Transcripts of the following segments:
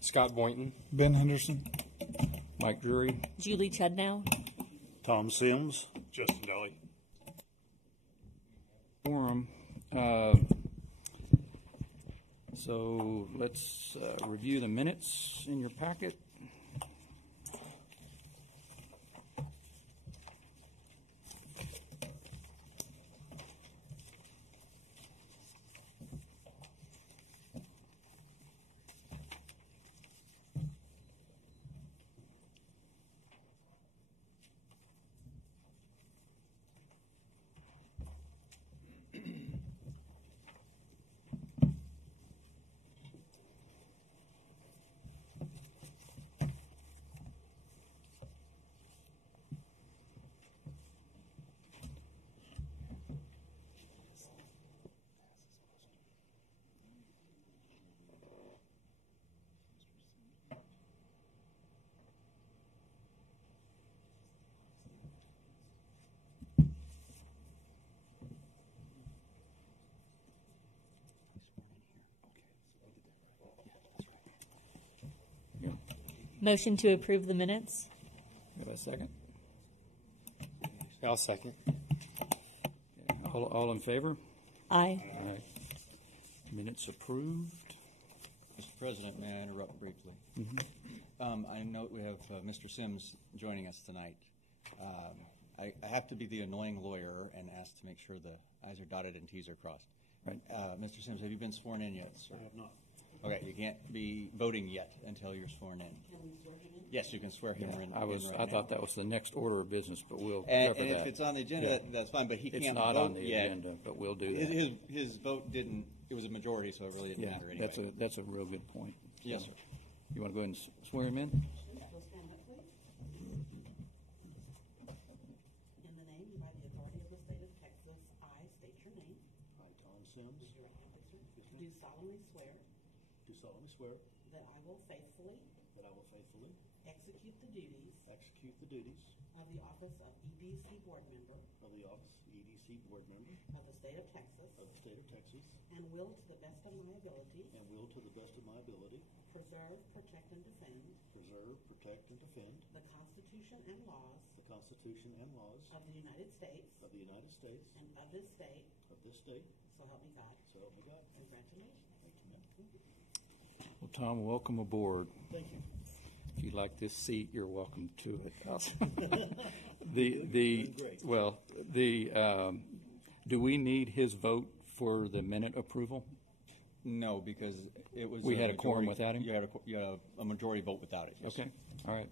Scott Boynton. Ben Henderson. Mike Drury. Julie Chudnow. Tom Sims. Justin Daly. Forum. So let's review the minutes in your packet. Motion to approve the minutes. Have a second? I'll second. All in favor? Aye. Aye. Minutes approved. Mr. President, may I interrupt briefly? I know we have Mr. Sims joining us tonight. I have to be the annoying lawyer and ask to make sure the I's are dotted and T's are crossed. Right. Mr. Sims, have you been sworn in yet, sir? I have not. Okay, you can't be voting yet until you're sworn in. Can we swear him in? Yes, you can swear him in. I thought that was the next order of business, but we'll and cover that. If it's on the agenda, that's fine, but he It's can't not vote on the yet. agenda, but we'll do that. His vote didn't, it was a majority, so it really didn't matter anyway. That's a real good point. Yes, So, sir. You want to go ahead and swear him in? In the name and by the authority of the state of Texas, I state your name. I, Tom Sims, Raise your right hand, please, sir. Do solemnly swear do solemnly swear that I will faithfully that I will faithfully execute the duties execute the duties of the office of EDC board member of the office of EDC board member of the state of Texas of the state of Texas and will, to the best of my ability, and will, to the best of my ability, preserve, protect, and defend preserve, protect, and defend the Constitution and laws the Constitution and laws of the United States of the United States, and of this state, of this state, so help me God. so help me God. Congratulations. Thank you, ma'am. Well, Tom, welcome aboard. Thank you. If you like this seat, you're welcome to it. Great. Do we need his vote for the minute approval? No, because it was. We had a quorum without him? You had a majority vote without it. Yes. Okay, all right.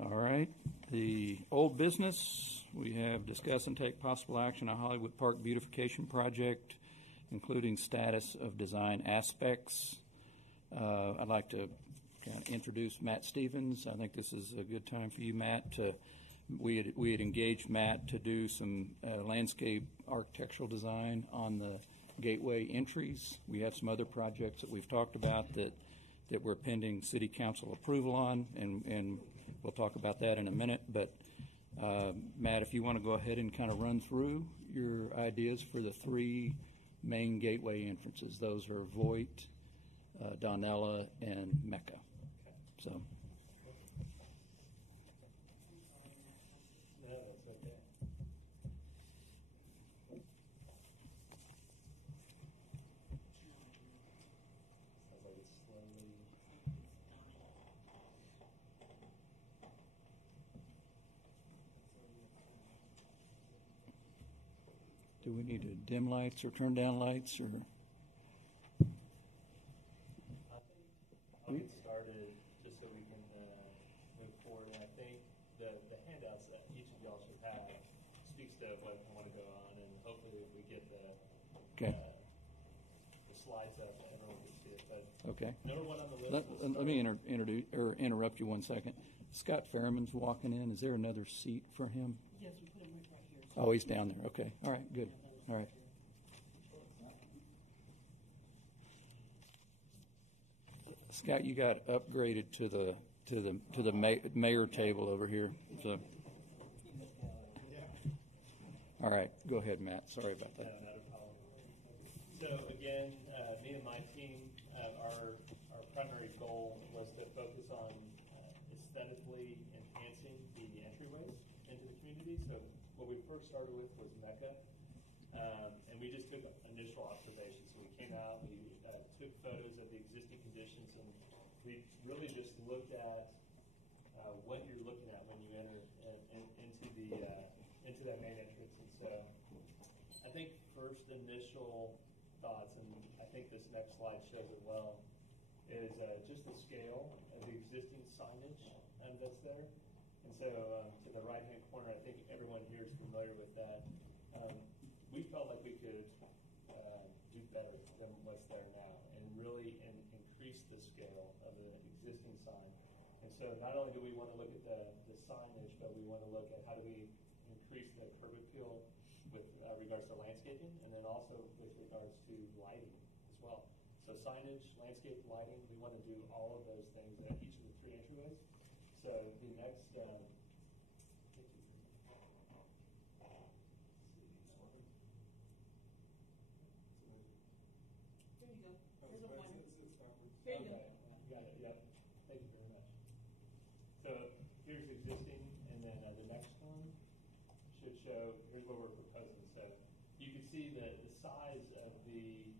All right, the old business, we have discuss and take possible action on Hollywood Park beautification project, including status of design aspects. I'd like to kind of introduce Matt Stevens. I think this is a good time for you, Matt. We had engaged Matt to do some landscape architectural design on the gateway entries. We have some other projects that we've talked about that we're pending city council approval on, and we'll talk about that in a minute. But Matt, if you want to go ahead and kind of run through your ideas for the three main gateway entrances. Those are Voigt, Donella, and Mecca. So. No, that's okay. Sounds like it's slowly. Do we need to dim lights or turn down lights or? I'll get started just so we can move forward. And I think the handouts that each of y'all should have speaks to what I want to go on, and hopefully if we get the slides up, everyone can see it. But Okay. number one on the list. Let me interrupt you 1 second. Scott Fairman's walking in. Is there another seat for him? Yes, we put him right here. Oh, he's down there. Okay. All right. Good. All right. Scott, you got upgraded to the mayor table over here. So. All right. Go ahead, Matt. Sorry about that. Not a problem. So again, me and my team, our primary goal was to focus on aesthetically enhancing the entryways into the community. So what we first started with was Mecca, and we just took initial observations. So we came out, we took photos of the existing conditions, and we really just looked at what you're looking at when you enter into that main entrance. And so I think first initial thoughts, and I think this next slide shows it well, is just the scale of the existing signage that's there. And so to the right-hand corner, I think everyone here is familiar with that. We felt like we could do better than what's there now and really increase the scale of the existing sign. And so not only do we want to look at the signage, but we want to look at how do we increase the curb appeal with regards to landscaping, and then also with regards to lighting as well. So signage, landscape, lighting, we want to do all of those things at each of the 3 entryways. So the next, there you go. There's a one. There you go. Got it. Yep. Thank you very much. So here's existing, and then the next one should show. Here's what we're proposing. So you can see the size of the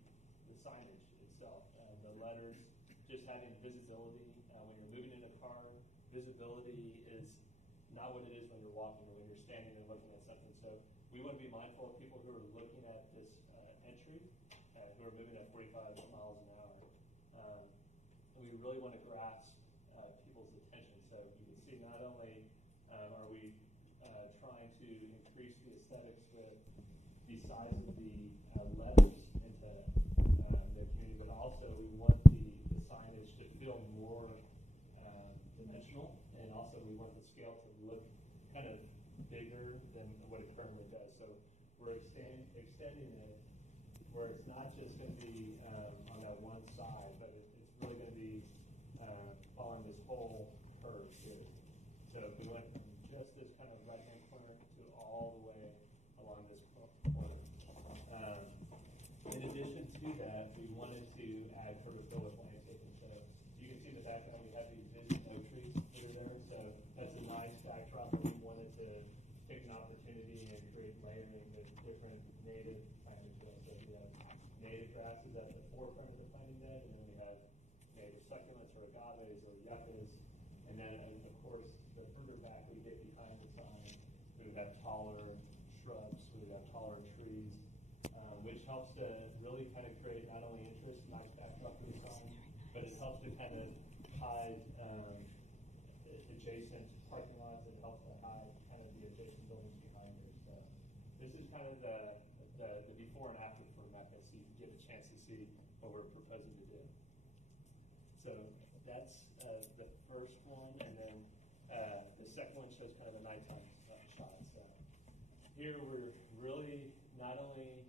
signage itself. The letters, just having visibility when you're moving in a car. Visibility is not what it is when you're walking or when you're standing and looking at something. So we want to be mindful of people who are looking at this entry, who are moving at 45 miles an hour. And we really want to grasp people's attention. So you can see not only are we trying to increase the aesthetics with the size of the letters into the community, but also we want the signage to feel more dimensional, and also we want the scale to look kind of bigger than what it currently does. So we're extending it where it's not just going to be on that one side, but it's really going to be following this whole curve here. So if we went from just this kind of right-hand corner to all the way along this corner. In addition to that, we wanted to add curb appeal with landscaping. So you can see in the background we have the existing oak trees that are there. So that's a nice backdrop. We wanted to take an opportunity and create layering with different native planting. So we have native grasses at the forefront of the planting bed, and then we have native succulents or agaves or yuccas. And then, of course, the further back we get behind the sign, we would have taller shrubs, we would have taller trees, which helps to really kind of create not only interest, nice backdrop for the sign, but it helps to kind of hide adjacent parking lots. It helps to hide kind of the adjacent buildings behind it. So this is kind of the before and after for Mecca, so you can get a chance to see what we're proposing to do. So that's the first one, and then the second one shows kind of a nighttime shot. So here we're really not only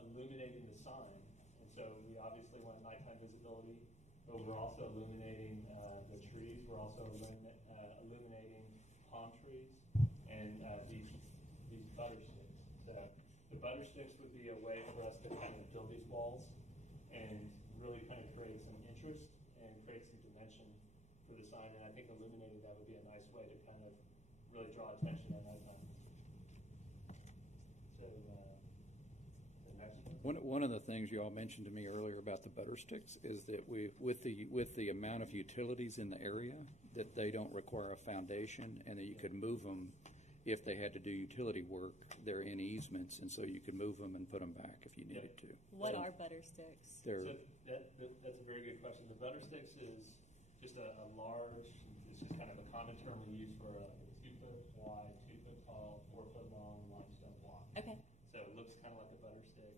illuminating the sign, and so we obviously want nighttime visibility, but we're also illuminating the trees. We're also illuminating palm trees and these butter sticks. So the butter sticks would be a way for us to kind of build these walls and really kind of create some interest and create some dimension for the sign. And I think illuminating that would be a nice way to kind of really draw attention at nighttime. So the next one. One of the things you all mentioned to me earlier about the butter sticks is that with the amount of utilities in the area, that they don't require a foundation, and that you could move them if they had to do utility work. They're in easements, and so you could move them and put them back if you needed to. What are butter sticks? They're So that's a very good question. The butter sticks is just a large, it's just kind of a common term we use for a 2-foot wide, 2-foot tall, 4-foot long limestone block. Okay. So it looks kind of like a butter stick.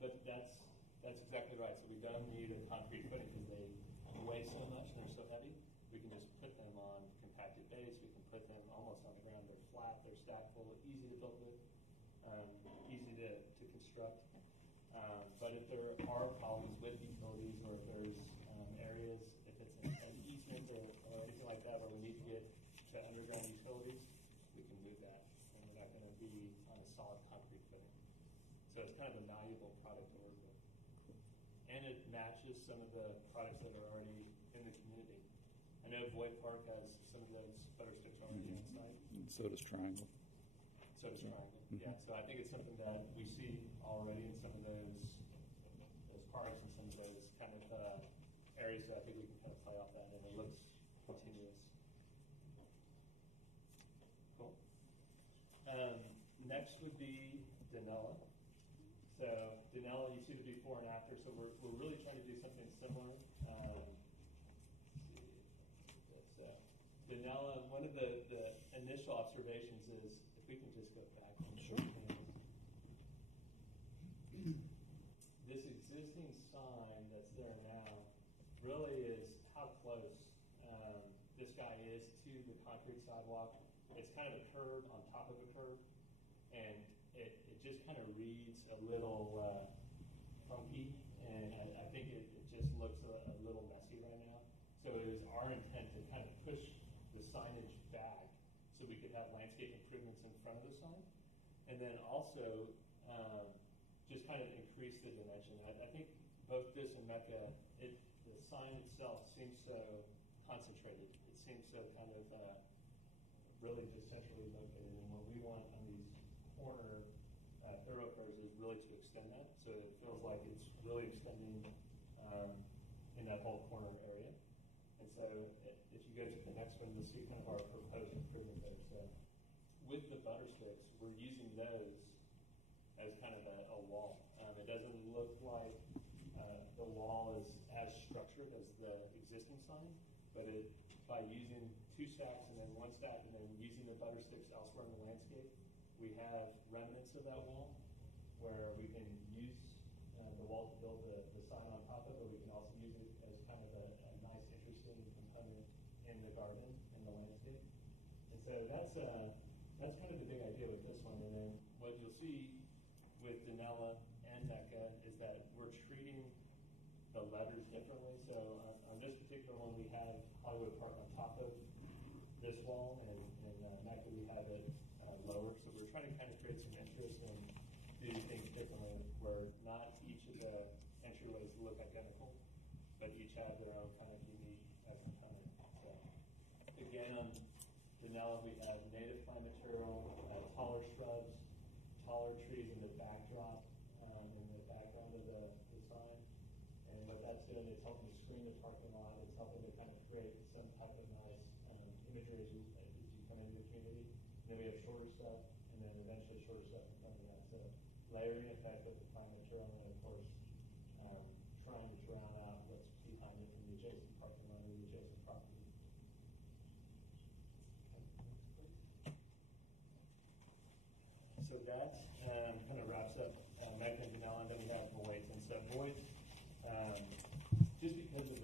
But that's exactly right. So we don't need a concrete footing because they weigh so much and they're so heavy. We can just put them on compacted base. We can put them almost on the ground. They're flat, they're stackable, easy to build with, easy to construct. But if there are problems with utilities, or if there's areas, if it's an easement or anything like that where we need to get to underground utilities, we can move that. And we're not going to be on a solid concrete footing. So it's kind of a malleable product to work with. And it matches some of the products that are already in the community. I know Voight Park has some of those butter sticks already on site. And so does Triangle. So does Triangle. Mhm. Yeah, so I think it's something that we see already in some of those parks and some of those kind of areas that I think we can kind of play off that, and it looks continuous. Cool. Next would be Danella. So Danella, you see the before and after. So we're really trying to do something similar. Danella, one of the initial observations is, if we can just go back. Sure. This existing sign that's there now really is how close this guy is to the concrete sidewalk. It's kind of a curve on top of a curve, and it just kind of reads a little funky, and I think it just looks a little messy right now. So it was our intent to kind of push the signage back so we could have landscape improvements in front of the sign, and then also just kind of increase the dimension. I think both this and Mecca, the sign itself seems so concentrated. It seems so kind of really just centrally located, and what we want on these corner thoroughfares is really to extend that, so it feels like it's really extending in that whole corner area. And so if you go to the next one, you'll see kind of our proposed improvement there. So with the butter sticks, we're using those as kind of a wall. It doesn't look like the wall is as structured as the existing sign, but by using 2 stacks and then 1 stack and then using the butter sticks elsewhere in the landscape, we have remnants of that wall where we can use the wall to build the sign on top of it. We can also use it as kind of a nice, interesting component in the garden, in the landscape. And so that's kind of the big idea with this one. And then what you'll see with Danella and Mecca is that we're treating the letters differently. So on this particular one, we have Hollywood Park on top of this wall, and Mecca we have it lower. So we're trying to kind of create some interest and do things differently, where not each of the entryways look identical, but each have their own kind of unique component. So again, on Danella, we have native plant material, taller shrubs, taller trees in the backdrop, in the background of the sign. And what that's doing is helping to screen the parking lot. It's helping to kind of create some type of nice imagery as you come into the community. And then we have shorter stuff, and then eventually shorter stuff in front of that. So layering effect with the plant material, and of course, trying to drown out what's behind it from the adjacent parking lot or the adjacent property. So that kind of wraps up Mecca and Danella, and then we have Voight. And so Voight, just because of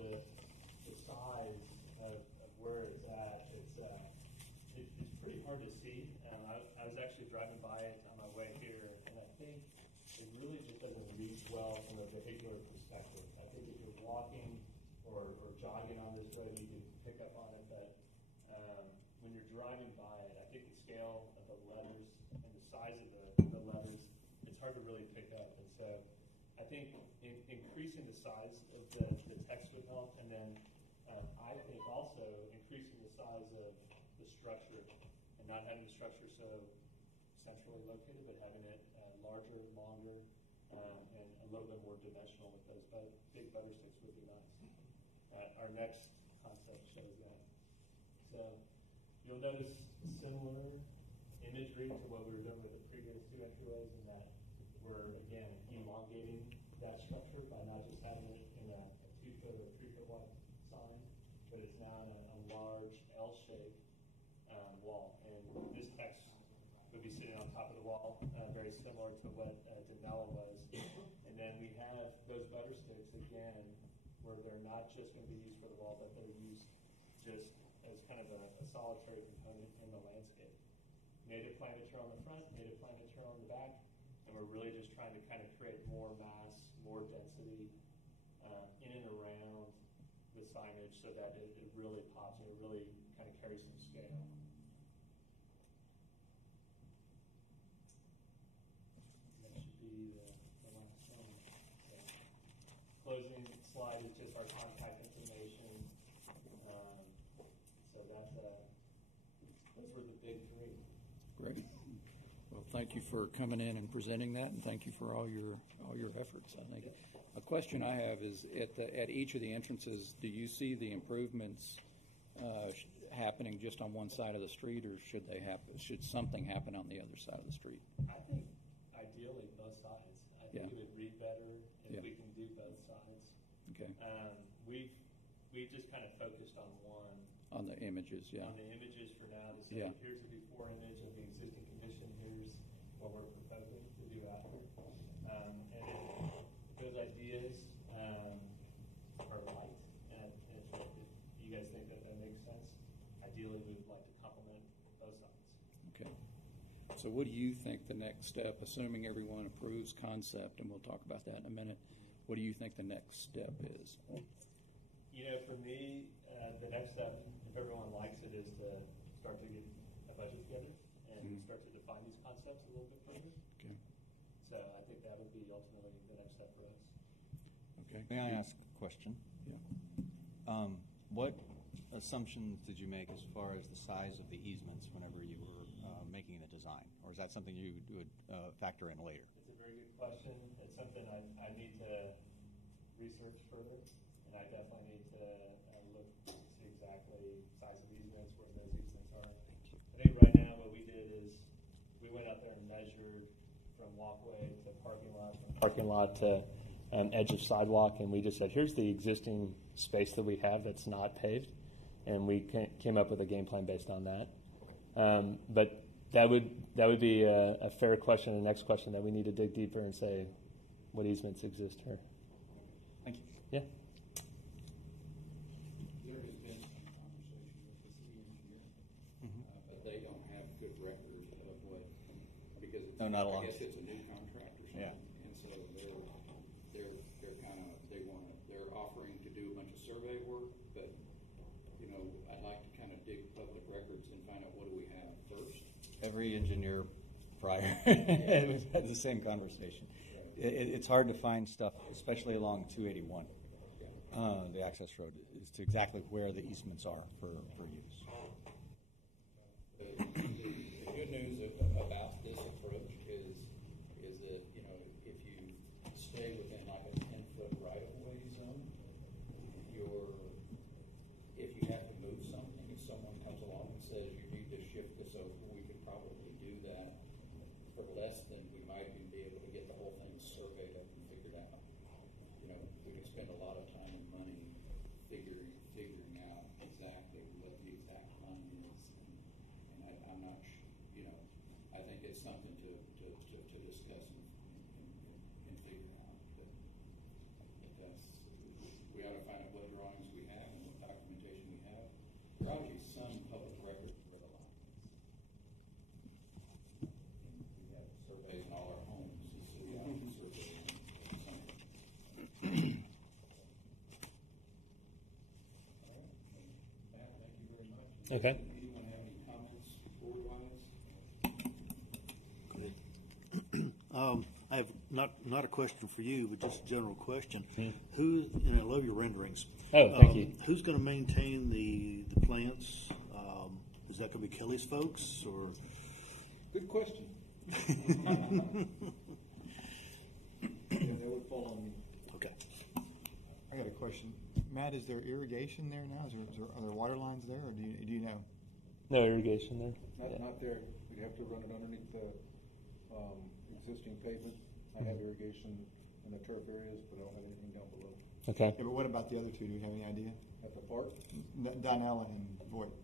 the size of where it's at, it's pretty hard to see. I was actually driving by it on my way here, and I think it really just doesn't read well from a vehicular perspective. I think if you're walking or jogging on this road, you can pick up on it, but when you're driving by it, I think the scale of the letters and the size of the letters, it's hard to really pick up. And so I think increasing the size of the text would help, and then I think also increasing the size of the structure and not having the structure so centrally located, but having it larger, longer, and a little bit more dimensional with those big butter sticks would be nice. Our next concept shows that. So you'll notice similar imagery to what we were doing with the previous 2 entryways, in that we're, again, elongating that structure by not just having it in a 2-foot or 3-foot wide sign, but it's now in a large L-shaped wall. And this text would be sitting on top of the wall, very similar to what Danella was. And then we have those butter sticks, again, where they're not just going to be used for the wall, but they're used just as kind of a solitary component in the landscape. Native plant material in the front, native plant material in the back, and we're really just trying to kind of create more mass, more density in and around the signage so that it really pops and it really kind of carries some scale. That should be the slide is just our contact information. So that's, those were the big three. Great. Well, thank you for coming in and presenting that, and thank you for all your efforts. I think a question I have is at each of the entrances, do you see the improvements happening just on one side of the street, or should something happen on the other side of the street? I think ideally both sides. I think it would read better if we can do both sides. Okay. We've just kind of focused on one. On the images, yeah. On the images for now to say, here's the before image of the existing condition, here's what we're proposing to do after. And if those ideas are light, and if you guys think that makes sense, ideally we would like to complement both sides. Okay. So what do you think the next step, assuming everyone approves concept, and we'll talk about that in a minute, what do you think the next step is? You know, for me, the next step, if everyone likes it, is to start to get a budget together and start to define these concepts a little bit further. Okay. So I think that would be ultimately the next step for us. Okay. May I ask a question? Yeah. What assumptions did you make as far as the size of the easements whenever you were making the design? Or is that something you would factor in later? It's a very good question. It's something I need to research further, and I definitely need to look to see exactly size of easements, where those easements are. I think right now what we did is we went out there and measured from walkway to parking lot, from parking lot to edge of sidewalk, and we just said, here's the existing space that we have that's not paved, and we came up with a game plan based on that. But that would be a fair question. The next question that we need to dig deeper and say, what easements exist here? Thank you. Yeah. There has been some conversation with the city engineer, but they don't have good record of what, because it's, No, not a lot. I guess it's a new contract or something. Yeah. And so they're kind of, they're offering to do a bunch of survey work, but, you know, I'd like to kind of dig public records and find out what do we have first. Every engineer prior has had the same conversation. It's hard to find stuff, especially along 281, the access road, as to exactly where the easements are for use. The good news about this approach is that, you know, if you stay within like a 10-foot right-of-way zone, if you have to move something, if someone comes along and says you need to shift this over, we could probably do that for less than we might even be able to get the whole thing surveyed up and figured out. You know, we could spend a lot of time and money figuring out exactly what the exact line is, and I'm not, you know, I think it's something to discuss and figure out. But we ought to find out what drawings we have and what documentation we have. There ought to be some public record for the line. We have surveys in all our homes, so we ought to survey some. Matt, thank you very much. Okay. Anyone have any comments board-wise? I have not a question for you, but just a general question. Who, and I love your renderings. Oh, thank you. Who's going to maintain the plants? Is that going to be Kelly's folks, or? Good question. That would fall on me. Okay. I got a question. Matt, is there irrigation there now? Are there water lines there, or do you know? No irrigation there. Not there. We'd have to run it underneath the existing pavement. I have irrigation in the turf areas, but I don't have anything down below. Okay. Yeah, but what about the other two? Do you have any idea? At the park? Donnell and Voigt.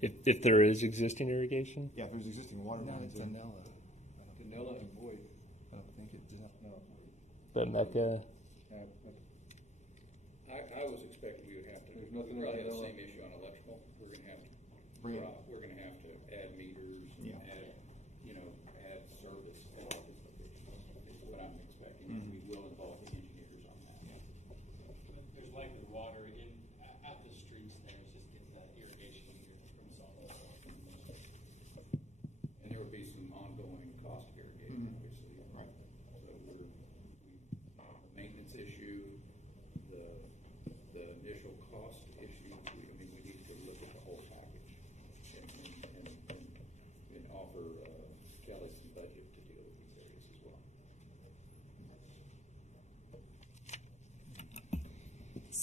If there is existing irrigation? Yeah, if there's existing water lines. then- Danella and Boyd. I don't think it does. No. But Mecca. I was expecting we would have to. There's nothing we probably have the in same issue on electrical. We're going to have to. Bring it. We're going to have to add meters. Yeah. Add service. Is what I'm expecting. We will involve the engineers on that. There's likely water out the streets there. It's just getting that irrigation here from solid. And there would be some ongoing cost of irrigation, obviously. Right. So the maintenance issue,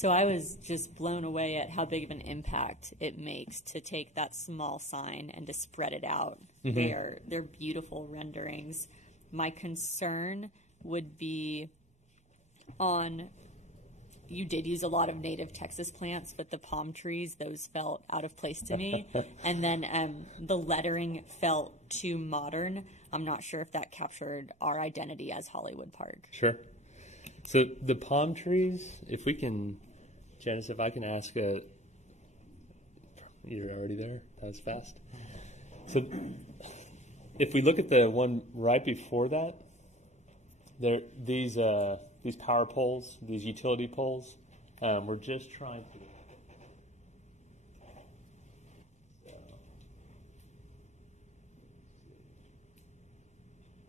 So I was just blown away at how big of an impact it makes to take that small sign and to spread it out. They're beautiful renderings. My concern would be on, you did use a lot of native Texas plants, but the palm trees, those felt out of place to me. And then the lettering felt too modern. I'm not sure if that captured our identity as Hollywood Park. Sure. So the palm trees, if we can, Janice, if I can ask you're already there? That was fast. So if we look at the one right before that, these power poles, these utility poles, we're just trying to.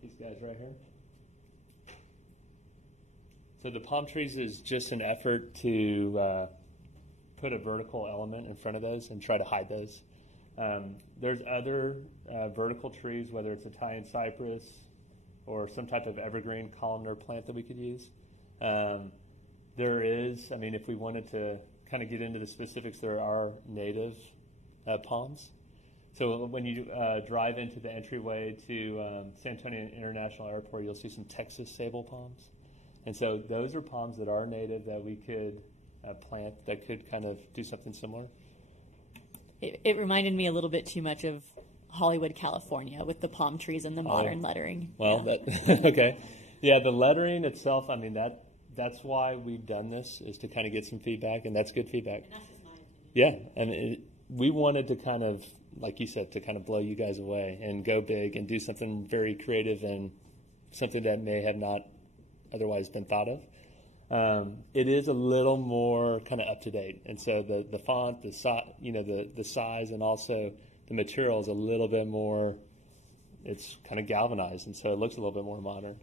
These guys right here. So the palm trees is just an effort to put a vertical element in front of those and try to hide those. There's other vertical trees, whether it's Italian cypress or some type of evergreen columnar plant that we could use. There is, I mean, if we wanted to kind of get into the specifics, there are native palms. So when you drive into the entryway to San Antonio International Airport, you'll see some Texas sable palms. And so those are palms that are native that we could plant that could kind of do something similar. It reminded me a little bit too much of Hollywood, California, with the palm trees and the modern lettering. Well, yeah. Okay. Yeah, the lettering itself, I mean, that's why we've done this, is to kind of get some feedback, and that's good feedback. And that's just my opinion. Yeah, and we wanted to kind of, like you said, to kind of blow you guys away and go big and do something very creative and something that may have not otherwise been thought of. It is a little more kind of up to date, and so the font, the size, and also the material is a little bit more. It's kind of galvanized, and so it looks a little bit more modern.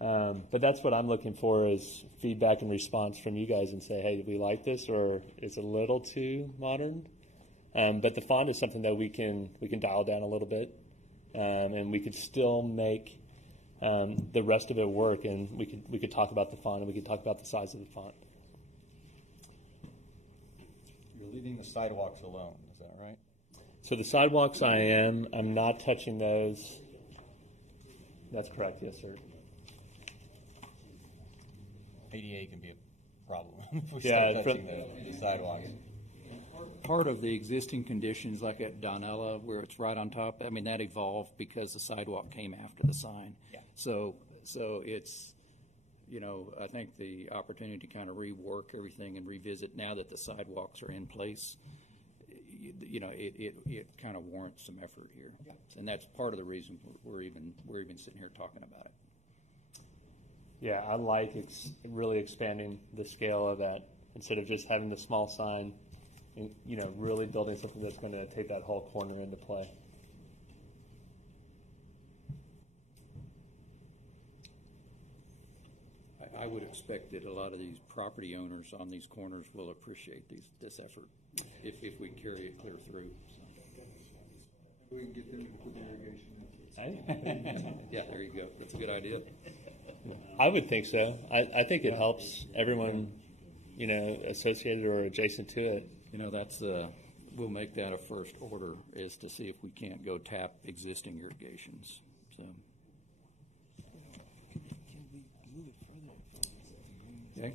But that's what I'm looking for, is feedback and response from you guys, and say, hey, do we like this, or is it a little too modern? But the font is something that we can dial down a little bit, and we could still make the rest of it work, and we could talk about the font, and we could talk about the size of the font. You're leaving the sidewalks alone, is that right? So the sidewalks, I'm not touching those. That's correct, yes, sir. ADA can be a problem if we Yeah, start touching the sidewalks. Part of the existing conditions, like at Donella, where it's right on top, I mean, that evolved because the sidewalk came after the sign. Yeah. So it's, I think the opportunity to kind of rework everything and revisit now that the sidewalks are in place, it kind of warrants some effort here. Yeah. And that's part of the reason we're even sitting here talking about it. Yeah, I like really expanding the scale of that instead of just having the small sign, and, really building something that's going to take that whole corner into play. I would expect that a lot of these property owners on these corners will appreciate this effort if we carry it clear through. So. We can get them to put the irrigation in. Yeah, there you go. That's a good idea. I would think so. I think it helps everyone, associated or adjacent to it. That's we'll make that a first order, is to see if we can't go tap existing irrigations. So. Okay.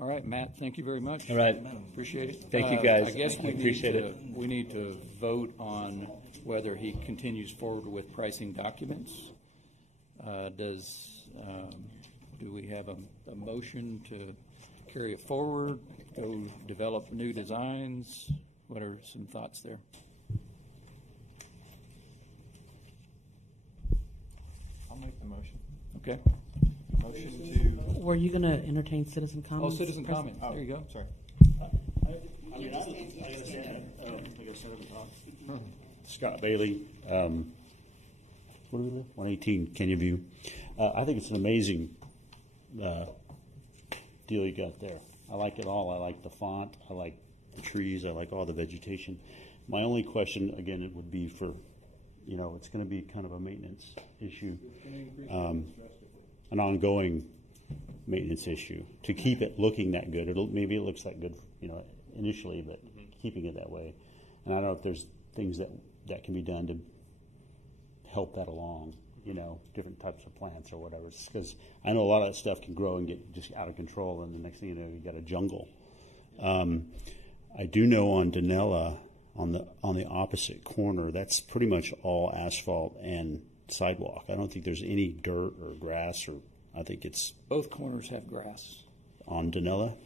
All right, Matt, thank you very much. All right. Appreciate it. Thank you, guys. I guess I appreciate it. We need to vote on whether he continues forward with pricing documents. Do we have a motion to carry it forward, go develop new designs? What are some thoughts there? I'll make the motion. Okay. Motion to. Were you going to entertain citizen Oh, comments? citizen comments. There you go. Sorry. Scott Bailey, what are we doing? 118 Kenya View. I think it's an amazing deal you got there. I like it all. I like the font. I like the trees. I like all the vegetation. My only question, again, it would be for, it's going to be kind of a maintenance issue, an ongoing maintenance issue to keep it looking that good. Maybe it looks that good, initially, but keeping it that way. And I don't know if there's things that can be done to help that along, different types of plants or whatever. Because I know a lot of that stuff can grow and get just out of control, and the next thing you know, you got a jungle. I do know on Danella, on the opposite corner, that's pretty much all asphalt and sidewalk. I don't think there's any dirt or grass, or I think it's Both corners have grass. on Danella.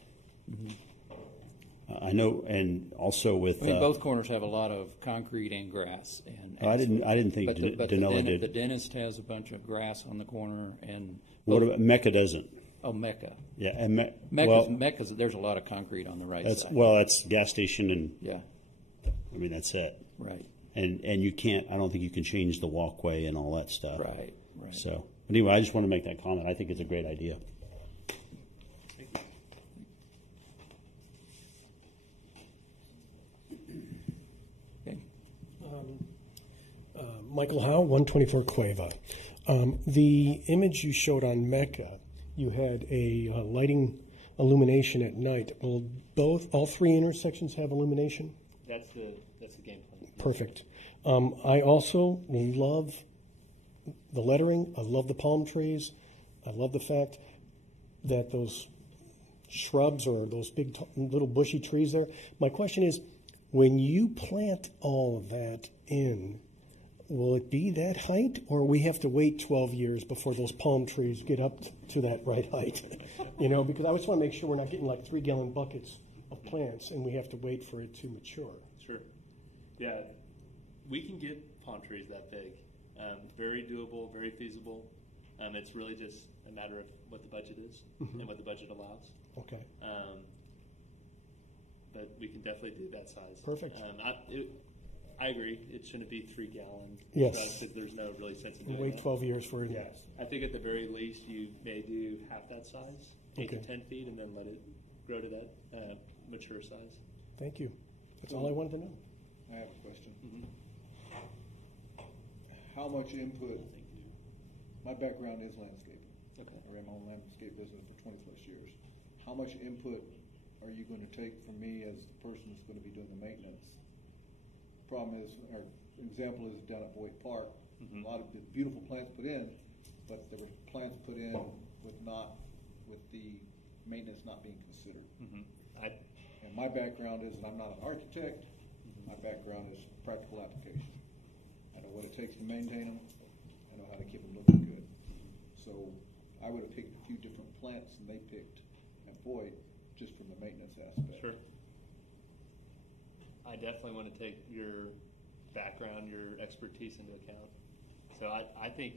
I know, and also with Both corners have a lot of concrete and grass. And I didn't think but Danella did. The dentist has a bunch of grass on the corner, and What about Mecca? Doesn't? Oh, Mecca. Yeah, and Mecca's. There's a lot of concrete on the right side. that's gas station, and Yeah, that's it. right, And you can't. I don't think you can change the walkway and all that stuff. right. So anyway, I just want to make that comment. I think it's a great idea. Okay. Michael Howe, 124 Cueva. The image you showed on Mecca, you had a lighting illumination at night. Will all three intersections have illumination? That's the game plan. Perfect. I also love the lettering. I love the palm trees. I love the fact that those shrubs or those big little bushy trees there. My question is, when you plant all of that in, will it be that height, or we have to wait 12 years before those palm trees get up to that right height? Because I just want to make sure we're not getting like 3-gallon buckets of plants and we have to wait for it to mature. Sure. Yeah, we can get palm trees that big. Very doable, very feasible. It's really just a matter of what the budget is and what the budget allows. Okay. But we can definitely do that size. Perfect. I agree. It shouldn't be 3-gallon. Yes. Because there's no really sense of doing Wait that. 12 years for it. Yes. I think at the very least you may do half that size, 8 to 10 feet, and then let it grow to that mature size. Thank you. That's all I wanted to know. I have a question. How much input? My background is landscaping. Okay. I ran my own landscape business for 20 plus years. How much input are you going to take from me as the person that's going to be doing the maintenance? Problem is, our example is down at Boyd Park. A lot of beautiful plants put in, but there were plants put in with the maintenance not being considered. And my background is that I'm not an architect. My background is practical application. I know what it takes to maintain them. I know how to keep them looking good. So I would have picked a few different plants than they picked at Boyd just from the maintenance aspect. Sure. I definitely want to take your background, your expertise into account. So I think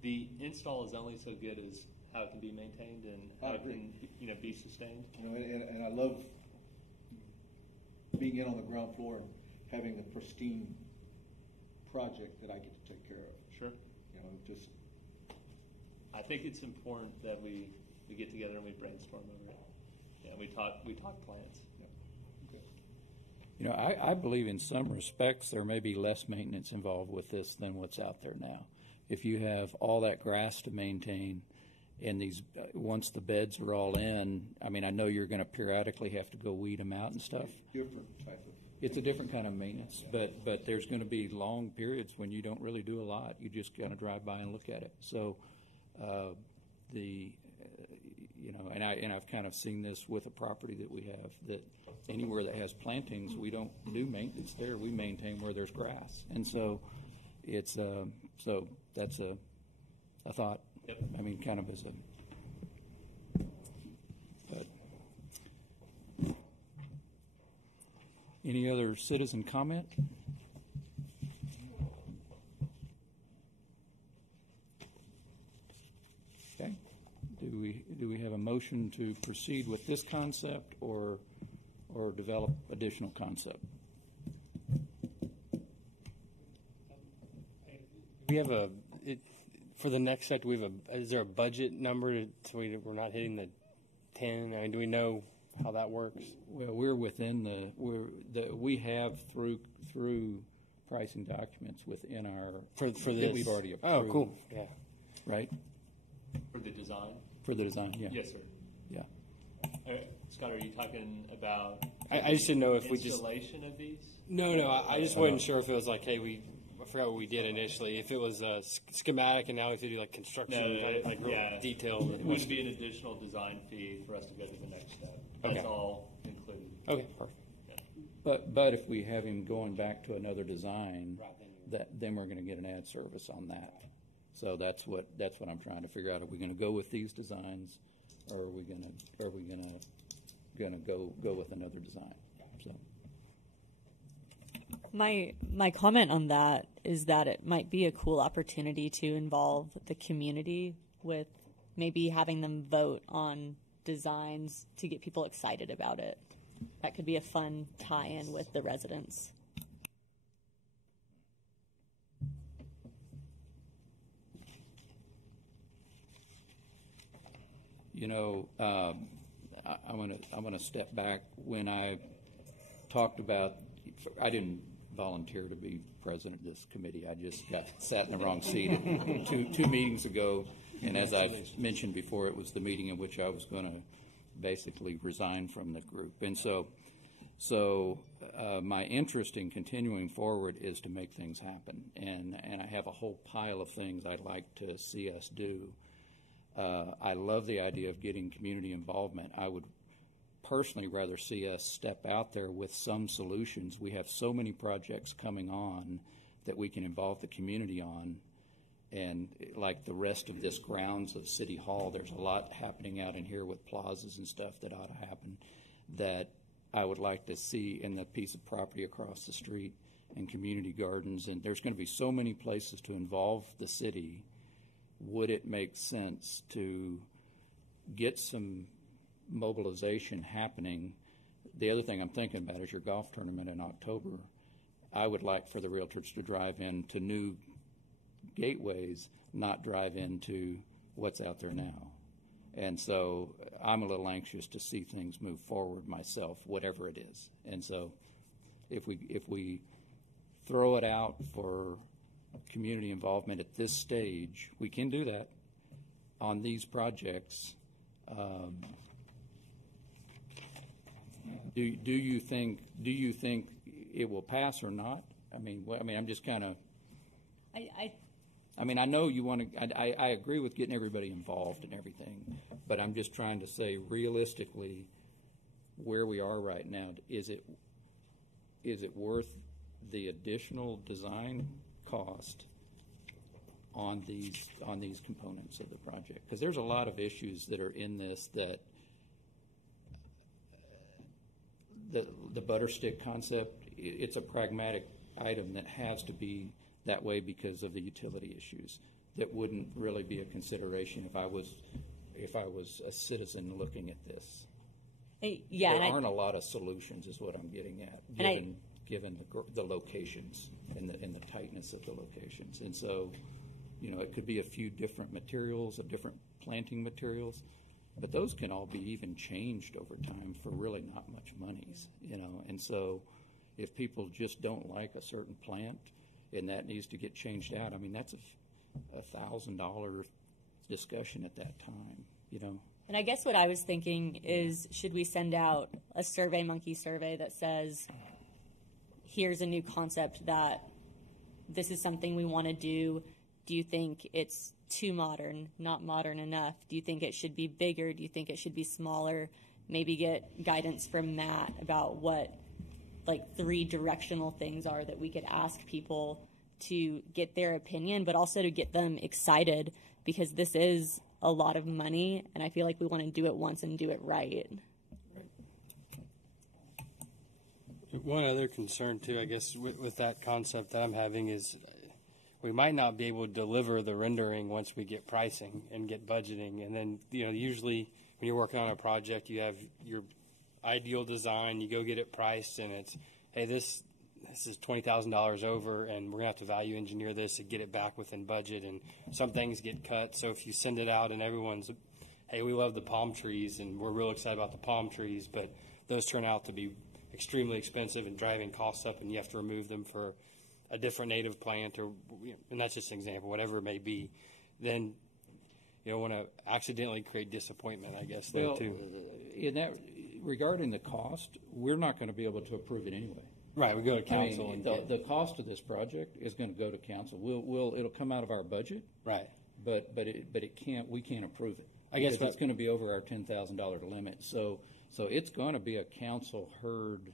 the install is only so good as how it can be maintained and how it can be sustained. And I love being in on the ground floor and having a pristine project that I get to take care of. Sure. I think it's important that we get together and we brainstorm over it. Yeah, we talk plans. I believe in some respects there may be less maintenance involved with this than what's out there now. If you have all that grass to maintain, and once the beds are all in, I know you're going to periodically have to go weed them out and stuff. Different type of. It's a different kind of maintenance, but there's going to be long periods when you don't really do a lot. You just kind of drive by and look at it. So, and I've kind of seen this with a property that we have, that anywhere that has plantings, we don't do maintenance there. We maintain where there's grass, and so it's so that's a thought. Yep. Kind of as a. But any other citizen comment? Okay. Do we have a motion to proceed with this concept or develop additional concept? We have for the next set. Is there a budget number so we're not hitting the 10? Do we know how that works? Well, we're within we have through pricing documents within our for this that we've already approved. Oh, cool. Yeah. Right. For the design? For the design, yeah. Yes, sir. Yeah. Scott, are you talking about I just didn't know if we just installation of these? No, I just wasn't sure if it was like, hey, I forgot what we did initially. If it was a schematic and now we have to do like construction, real detail. It wouldn't be an additional design fee for us to go to the next step. That's Okay. all included. Okay, perfect. But if we have him going back to another design, then we're going to get an ad service on that. So that's what I'm trying to figure out. Are we going to go with these designs, or are we going to go with another design? So My comment on that is that it might be a cool opportunity to involve the community with maybe having them vote on designs to get people excited about it. That could be a fun tie-in with the residents. You know, I'm gonna step back. When I talked about, I didn't volunteer to be president of this committee. I just sat in the wrong seat two meetings ago. And as I've mentioned before, it was the meeting in which I was going to basically resign from the group. And so my interest in continuing forward is to make things happen. And I have a whole pile of things I'd like to see us do. I love the idea of getting community involvement. I would personally rather see us step out there with some solutions. We have so many projects coming on that we can involve the community on. And like the rest of this grounds of City Hall, there's a lot happening out in here with plazas and stuff that ought to happen that I would like to see in the piece of property across the street and community gardens. And there's going to be so many places to involve the city. Would it make sense to get some mobilization happening? The other thing I'm thinking about is your golf tournament in October. I would like for the realtors to drive into new gateways, not drive into what's out there now. And so I'm a little anxious to see things move forward myself, whatever it is. And so if we throw it out for community involvement at this stage, we can do that on these projects. Do you think it will pass or not? I'm just kind of. I know you want to. I agree with getting everybody involved and everything, but I'm just trying to say realistically, where we are right now, is it worth the additional design cost on these components of the project? Because there's a lot of issues that are in this that the butter stick concept, it's a pragmatic item that has to be that way because of the utility issues. That wouldn't really be a consideration if I was a citizen looking at this. There aren't a lot of solutions, is what I'm getting at, given the locations and the tightness of the locations. And so, it could be a few different materials, different planting materials, but those can all be even changed over time for really not much monies, And so if people just don't like a certain plant and that needs to get changed out, that's a $1,000 discussion at that time, And I guess what I was thinking is, should we send out a SurveyMonkey survey that says, here's a new concept that this is something we want to do. Do you think it's too modern, not modern enough? Do you think it should be bigger? Do you think it should be smaller? Maybe get guidance from Matt about what 3 directional things are that we could ask people to get their opinion, but also to get them excited, because this is a lot of money, and I feel like we want to do it once and do it right. One other concern, too, I guess, with that concept that I'm having is we might not be able to deliver the rendering once we get pricing and get budgeting. And then, usually when you're working on a project, you have your ideal design, you go get it priced, and it's, hey, this is $20,000 over, and we're going to have to value engineer this and get it back within budget. And some things get cut. So if you send it out and everyone's, hey, we love the palm trees, and we're real excited about the palm trees, but those turn out to be extremely expensive and driving costs up, and you have to remove them for a different native plant, or and that's just an example, whatever it may be, then you don't want to accidentally create disappointment, I guess, there Well, too. in that, regarding the cost, we're not going to be able to approve it anyway. Right, we go to council. I mean, and the cost of this project is going to go to council. It'll come out of our budget, right. but we can't approve it. I guess because it's going to be over our $10,000 limit. So it's going to be a council heard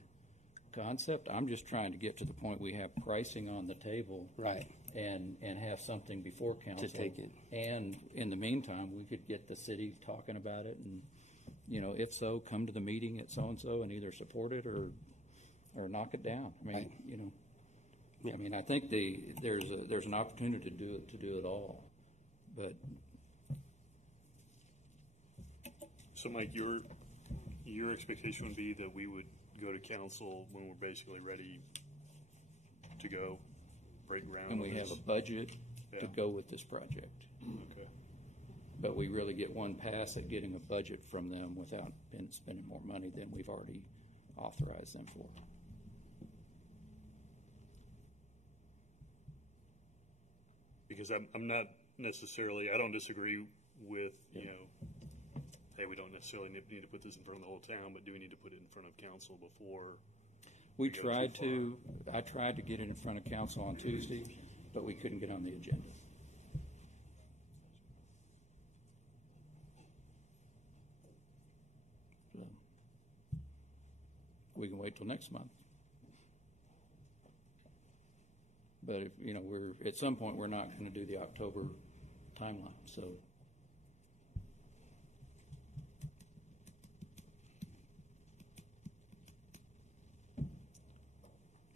concept. I'm just trying to get to the point we have pricing on the table, Right. and have something before council To take it. And in the meantime, we could get the city talking about it, and if so, come to the meeting at so and so and either support it or knock it down. I mean, Right. Yeah. I mean, I think there's an opportunity to do it all, but. So, Mike, your expectation would be that we would go to council when we're basically ready to go, break ground. And on we have this? a budget to Yeah. go with this project. Okay. But we really get one pass at getting a budget from them without spending more money than we've already authorized them for. Because I'm not necessarily, I don't disagree with, hey, we don't necessarily need to put this in front of the whole town, but do we need to put it in front of council before? We go tried too to, I tried to get it in front of council on Tuesday, but we couldn't get on the agenda. So, we can wait till next month. But if, we're, at some point, we're not going to do the October timeline, so.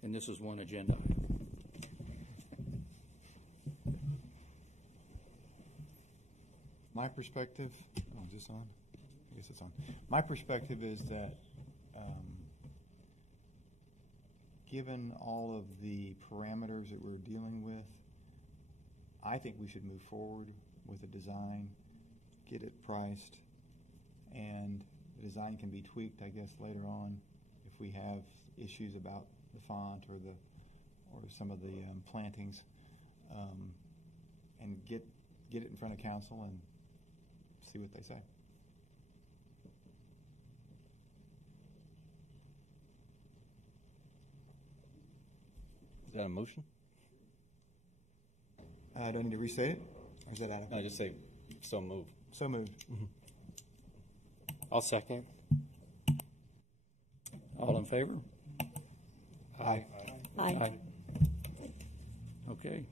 And this is one agenda. My perspective, is this on? I guess it's on. My perspective is that given all of the parameters that we're dealing with, I think we should move forward with a design, get it priced, and the design can be tweaked, I guess, later on if we have issues about the font or some of the plantings, and get it in front of council and see what they say. Is that a motion? Do I need to restate it, or is that out of? No, just say so moved. So moved. I'll second. All in favor? Aye. Aye. Okay.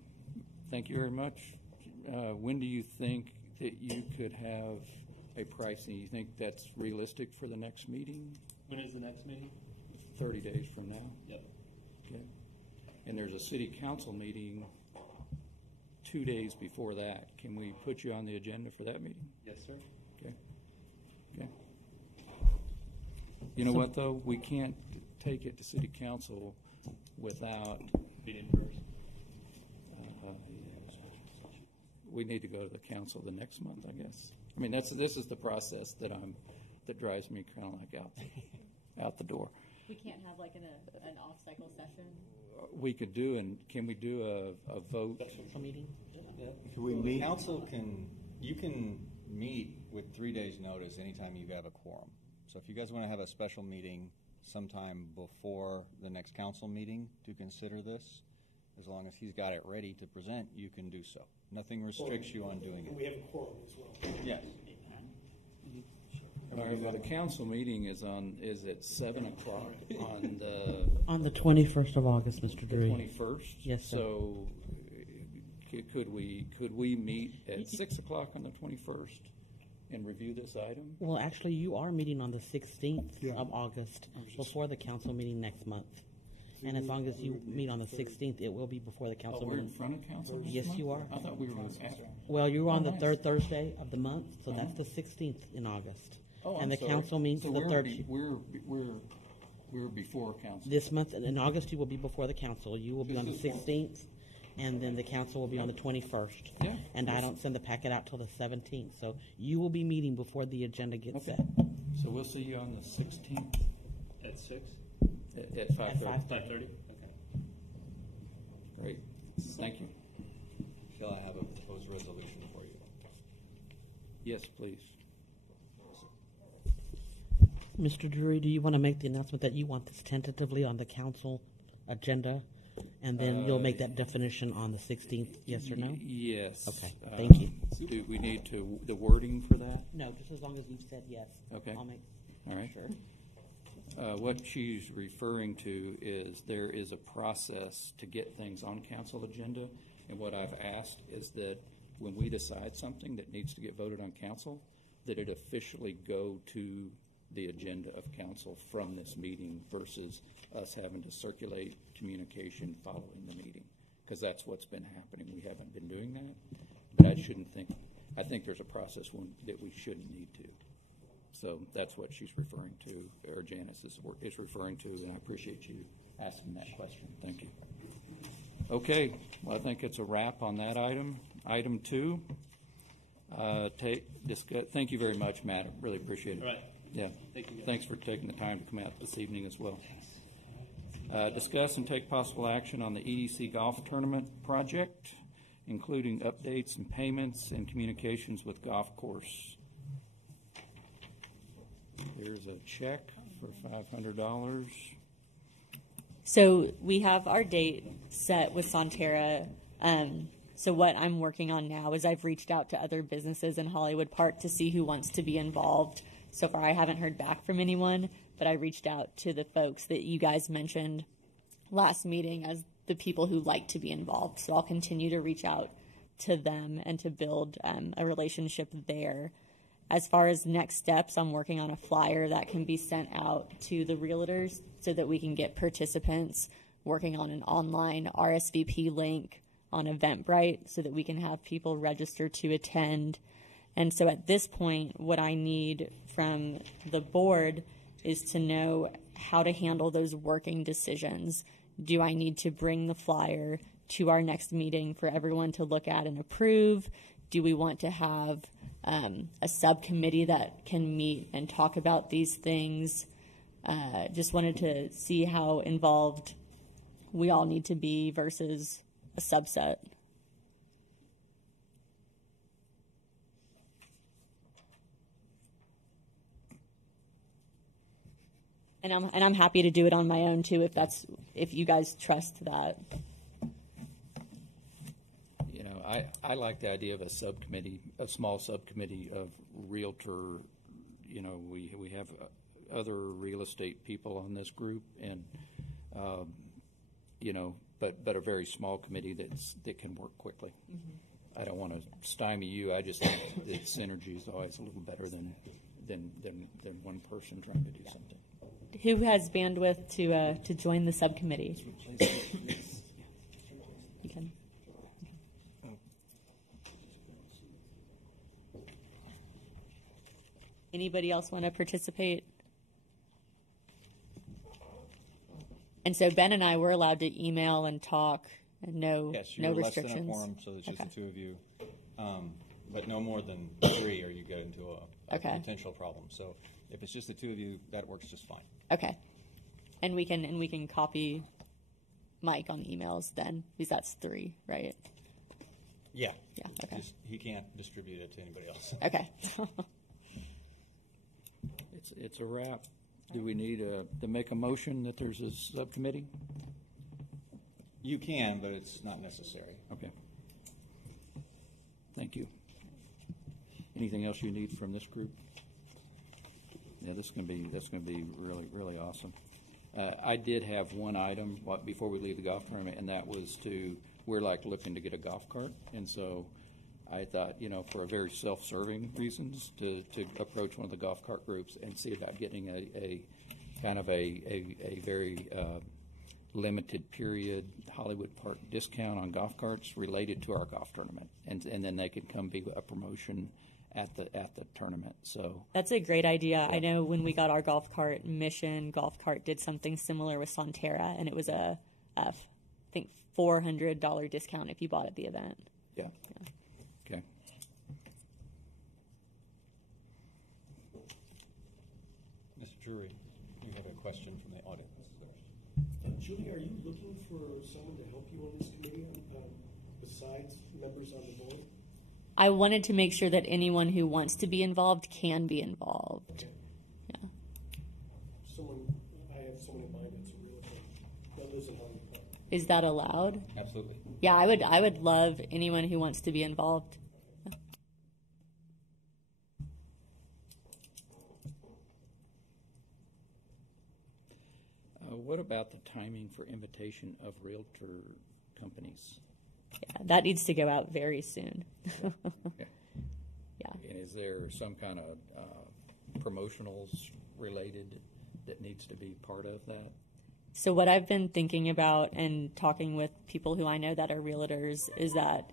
Thank you very much. When do you think that you could have a pricing? You think that's realistic for the next meeting? When is the next meeting? 30 days from now? Yep. Okay. And there's a city council meeting 2 days before that. Can we put you on the agenda for that meeting? Yes, sir. Okay. Okay. You know what, though? We can't take it to city council without. Meeting first. We need to go to the council the next month, I guess. I mean, this is the process that drives me kind of like out the door. We can't have like an off-cycle session. We could do, and can we do a vote? A meeting. Can we meet? Council you can meet with 3 days' notice anytime you have a quorum. So if you guys want to have a special meeting sometime before the next council meeting to consider this, as long as he's got it ready to present, you can do so. Nothing restricts you on doing it. We have a quorum as well. Yes. All right, well, the council meeting is at 7 o'clock On the 21st of August, Mr. the Drury. 21st. Yes, sir. So could we meet at 6 o'clock on the 21st and review this item? Well, actually, you are meeting on the 16th Yeah. of August before the council meeting next month. And as long as you meet on the 16th, it will be before the Oh, council we're in meeting. front of council this Yes, month? you are. I thought we were after. Well, you're on Oh, the nice. third Thursday of the month, so Uh-huh. that's the 16th in August. Oh, and I'm the sorry. council meets So the we're 13th. We're before council. This month, in August, you will be before the council. You will be on the 16th, and then the council will be on the 21st. Yeah. And I don't send the packet out till the 17th, so you will be meeting before the agenda gets Okay. set. So we'll see you on the 16th At 6? at 5:30. 5:30? Okay. Great. Thank you. Shall I have a proposed resolution for you? Yes, please. Mr. Drury, do you want to make the announcement that you want this tentatively on the council agenda? And then you'll make that definition on the 16th, yes or no? Yes. Okay, thank you. Do we need the wording for that? No, just as long as you've said yes. Okay. I'll make All right. sure. What she's referring to is there is a process to get things on council agenda, and what I've asked is that when we decide something that needs to get voted on council, that it officially go to the agenda of council from this meeting versus us having to circulate communication following the meeting, because that's what's been happening. We haven't been doing that, but I think there's a process that we shouldn't need to. So that's what she's referring to, or Janice is referring to, and I appreciate you asking that question. Thank you. Okay, well, I think it's a wrap on that item. Item 2, thank you very much, Matt. I really appreciate it. All right. Yeah. Thank you, guys. Thanks for taking the time to come out this evening as well. Discuss and take possible action on the EDC golf tournament project, including updates and payments and communications with golf course. There's a check for $500. So we have our date set with Sonterra. So what I'm working on now is I've reached out to other businesses in Hollywood Park to see who wants to be involved. So far, I haven't heard back from anyone, but I reached out to the folks that you guys mentioned last meeting as the people who like to be involved. So I'll continue to reach out to them and to build a relationship there. As far as next steps, I'm working on a flyer that can be sent out to the realtors so that we can get participants, working on an online RSVP link on Eventbrite so that we can have people register to attend. And so at this point, what I need from the board is to know how to handle those working decisions. Do I need to bring the flyer to our next meeting for everyone to look at and approve? Do we want to have a subcommittee that can meet and talk about these things? Just wanted to see how involved we all need to be versus a subset. And I'm happy to do it on my own too, if you guys trust that. You know, I like the idea of a subcommittee, a small subcommittee of realtor. You know, we have other real estate people on this group, and you know, but a very small committee that can work quickly. Mm-hmm. I don't want to stymie you. I just think that synergy is always a little better than one person trying to do something. Who has bandwidth to join the subcommittee? You can. Anybody else want to participate? And so Ben and I were allowed to email and talk, and no restrictions. Less than a quorum, so it's just the two of you. But no more than 3, or you get into a potential problem. So if it's just the two of you, that works just fine. Okay, and we can copy Mike on emails then, because that's 3, right? Yeah. Yeah. Okay. He can't distribute it to anybody else. Okay. It's a wrap. Do we need to make a motion that there's a subcommittee? You can, but it's not necessary. Okay. Thank you. Anything else you need from this group? Yeah, that's going to be really, really awesome. I did have one item before we leave the golf tournament, and that was we're looking to get a golf cart, and so I thought, for a very self-serving reasons, to approach one of the golf cart groups and see about getting a kind of a very limited period Hollywood Park discount on golf carts related to our golf tournament, and then they could come be a promotion at the tournament. So that's a great idea. I know when we got our golf cart, Mission Golf Cart did something similar with Sonterra, and it was I think $400 discount if you bought at the event. Yeah. Okay. Mr. Drury, you have a question from the audience. Julie, are you looking for someone to help you on this committee besides members on the board? I wanted to make sure that anyone who wants to be involved can be involved. Yeah. I have someone in mind that's a realtor that lives in Hollywood Park. Is that allowed? Absolutely. Yeah, I would love anyone who wants to be involved. What about the timing for invitation of realtor companies? Yeah, that needs to go out very soon. Yeah. Yeah. And is there some kind of promotionals related that needs to be part of that? So what I've been thinking about and talking with people who I know that are realtors is that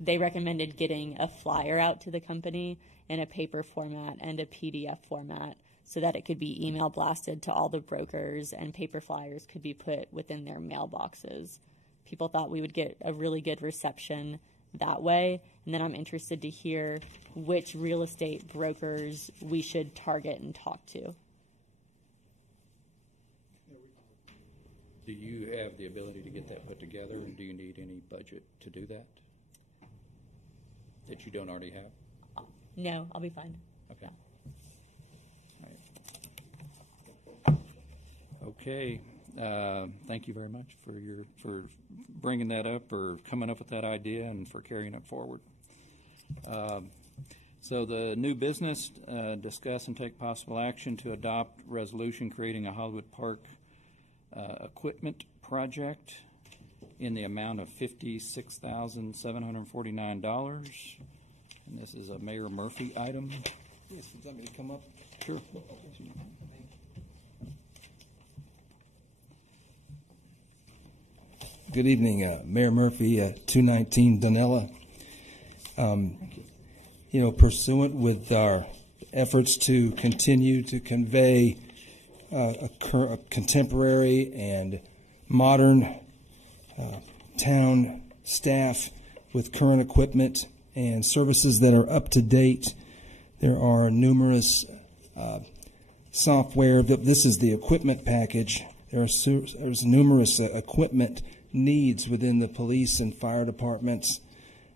they recommended getting a flyer out to the company in a paper format and a PDF format so that it could be email blasted to all the brokers and paper flyers could be put within their mailboxes. People thought we would get a really good reception that way. And then I'm interested to hear which real estate brokers we should target and talk to. Do you have the ability to get that put together, and do you need any budget to do that that you don't already have? No, I'll be fine. Okay. Okay, thank you very much for bringing that up or coming up with that idea and for carrying it forward. So the new business, discuss and take possible action to adopt resolution creating a Hollywood Park equipment project in the amount of $56,749. And this is a Mayor Murphy item. Yes, would you like me to come up? Sure. Good evening, Mayor Murphy, 219 Donella. Pursuant with our efforts to continue to convey a contemporary and modern town staff with current equipment and services that are up to date, there are numerous software. This is the equipment package. There's numerous equipment needs within the police and fire departments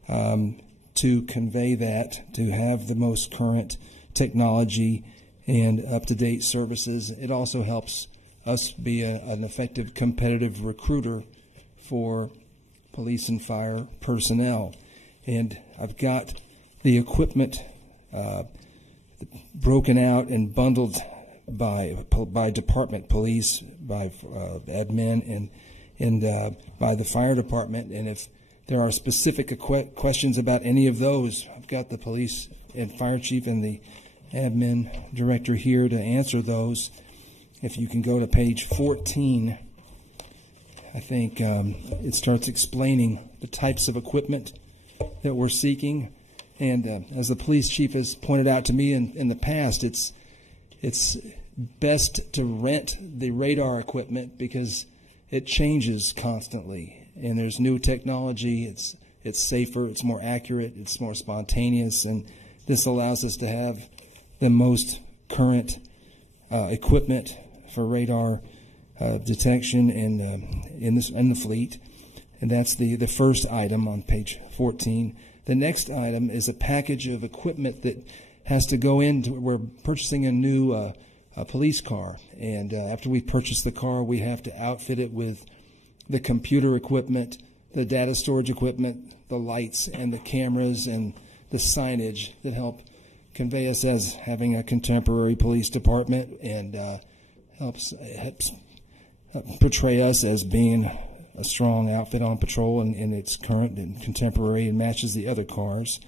to convey that, to have the most current technology and up-to-date services. It also helps us be an effective competitive recruiter for police and fire personnel. And I've got the equipment broken out and bundled by department, police, by admin, and by the fire department. And if there are specific questions about any of those, I've got the police and fire chief and the admin director here to answer those. If you can go to page 14, I think it starts explaining the types of equipment that we're seeking. And as the police chief has pointed out to me in the past, it's best to rent the radar equipment because it changes constantly, and there's new technology. It's safer, it's more accurate, it's more spontaneous, and this allows us to have the most current equipment for radar detection in the fleet. And that's the first item on page 14. The next item is a package of equipment that has to go into. We're purchasing a new police car, and after we purchase the car, we have to outfit it with the computer equipment, the data storage equipment, the lights and the cameras and the signage that help convey us as having a contemporary police department, and helps portray us as being a strong outfit on patrol, and it's current and contemporary and matches the other cars.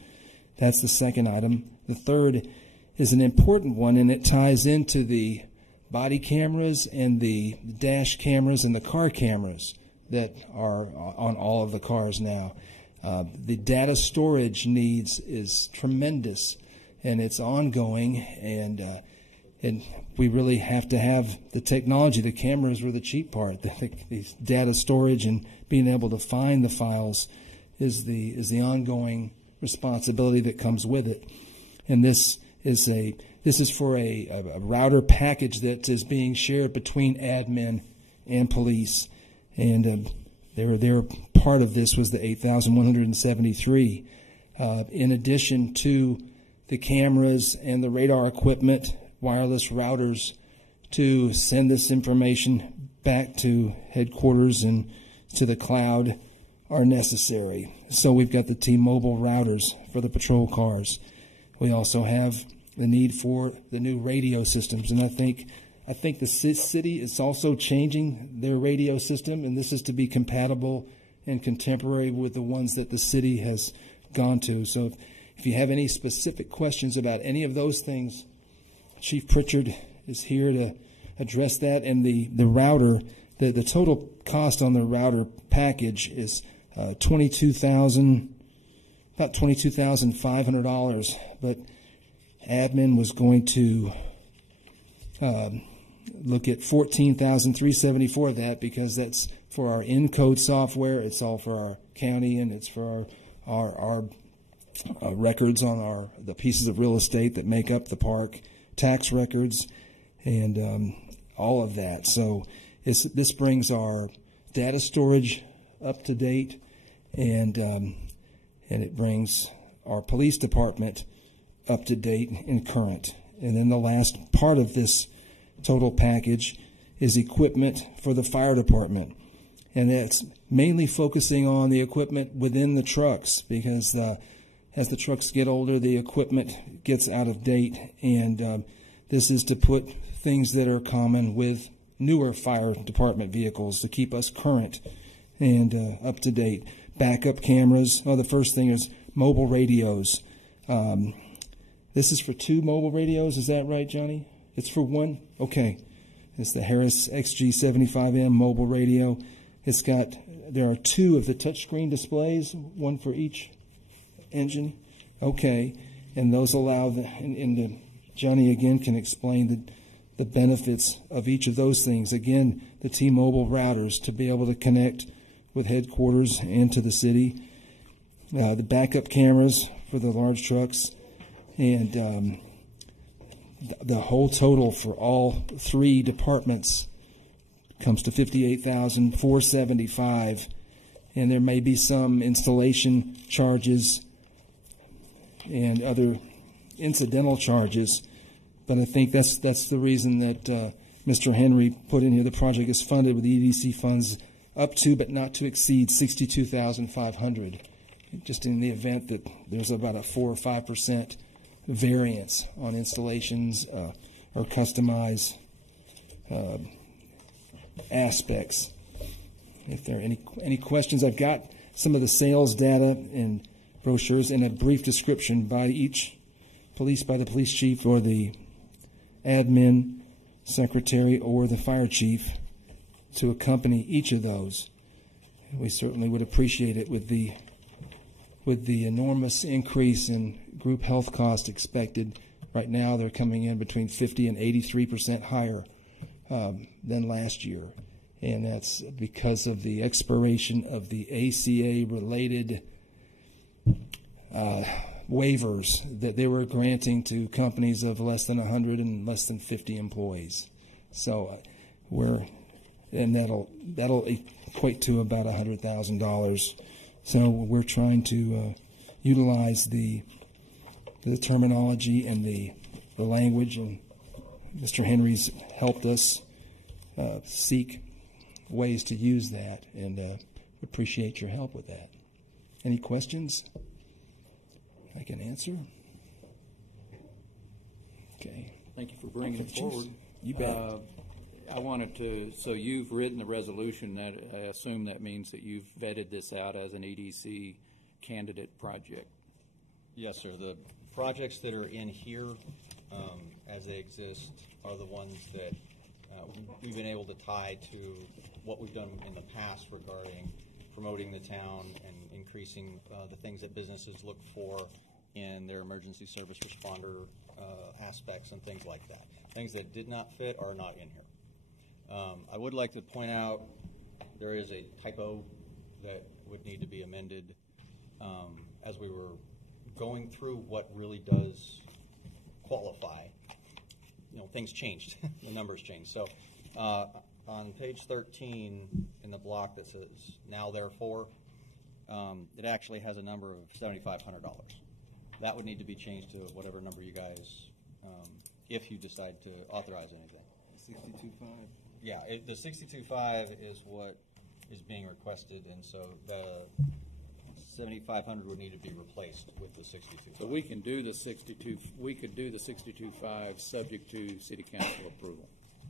That's the second item. The third is an important one, and it ties into the body cameras and the dash cameras and the car cameras that are on all of the cars now. The data storage needs is tremendous, and it's ongoing, and we really have to have the technology. The cameras were the cheap part. The data storage and being able to find the files is the ongoing responsibility that comes with it. And this is for a router package that is being shared between admin and police, and their part of this was the $8,173. in addition to the cameras and the radar equipment, wireless routers to send this information back to headquarters and to the cloud are necessary. So we've got the T-Mobile routers for the patrol cars. We also have the need for the new radio systems, and I think the city is also changing their radio system, and this is to be compatible and contemporary with the ones that the city has gone to. So if you have any specific questions about any of those things, Chief Pritchard is here to address that. And the router, the total cost on the router package is about $22,500, but admin was going to look at $14,374 of that, because that's for our Encode software. It's all for our county, and it's for our records on the pieces of real estate that make up the park, tax records, and all of that. So this brings our data storage up to date, and it brings our police department up to date and current. And then the last part of this total package is equipment for the fire department. And that's mainly focusing on the equipment within the trucks, because as the trucks get older, the equipment gets out of date. And this is to put things that are common with newer fire department vehicles to keep us current and up to date. Backup cameras. Oh, the first thing is mobile radios. This is for 2 mobile radios. Is that right, Johnny? It's for 1? Okay. It's the Harris XG75M mobile radio. There are 2 of the touchscreen displays, 1 for each engine. Okay. And those allow, Johnny again can explain the benefits of each of those things. Again, the T-Mobile routers to be able to connect with headquarters and to the city. The backup cameras for the large trucks. And the whole total for all 3 departments comes to $58,475, and there may be some installation charges and other incidental charges, but I think that's the reason that Mr. Henry put in here the project is funded with EDC funds up to but not to exceed $62,500, just in the event that there's about a 4 or 5% variance on installations or customized aspects. If there are any questions, I've got some of the sales data and brochures and a brief description by each by the police chief or the admin secretary or the fire chief to accompany each of those. We certainly would appreciate it with the enormous increase in group health costs expected. Right now they're coming in between 50 and 83% higher than last year. And that's because of the expiration of the ACA-related waivers that they were granting to companies of less than 100 and less than 50 employees. So that'll equate to about $100,000. So we're trying to utilize the terminology and the language, and Mr. Henry's helped us seek ways to use that, and appreciate your help with that. Any questions I can answer? Okay. Thank you for bringing it forward. You bet. I wanted to, so you've written the resolution. That I assume that means that you've vetted this out as an EDC candidate project. Yes, sir. The projects that are in here as they exist are the ones that we've been able to tie to what we've done in the past regarding promoting the town and increasing the things that businesses look for in their emergency service responder aspects and things like that. Things that did not fit are not in here. I would like to point out there is a typo that would need to be amended as we were going through what really does qualify. Things changed. The numbers changed. So on page 13 in the block that says now therefore, it actually has a number of $7,500. That would need to be changed to whatever number you guys, if you decide to authorize anything. 62.5. Yeah, the 62.5 is what is being requested, and so the 7,500 would need to be replaced with the 62. So we can do the 62. We could do the 62.5 subject to city council approval.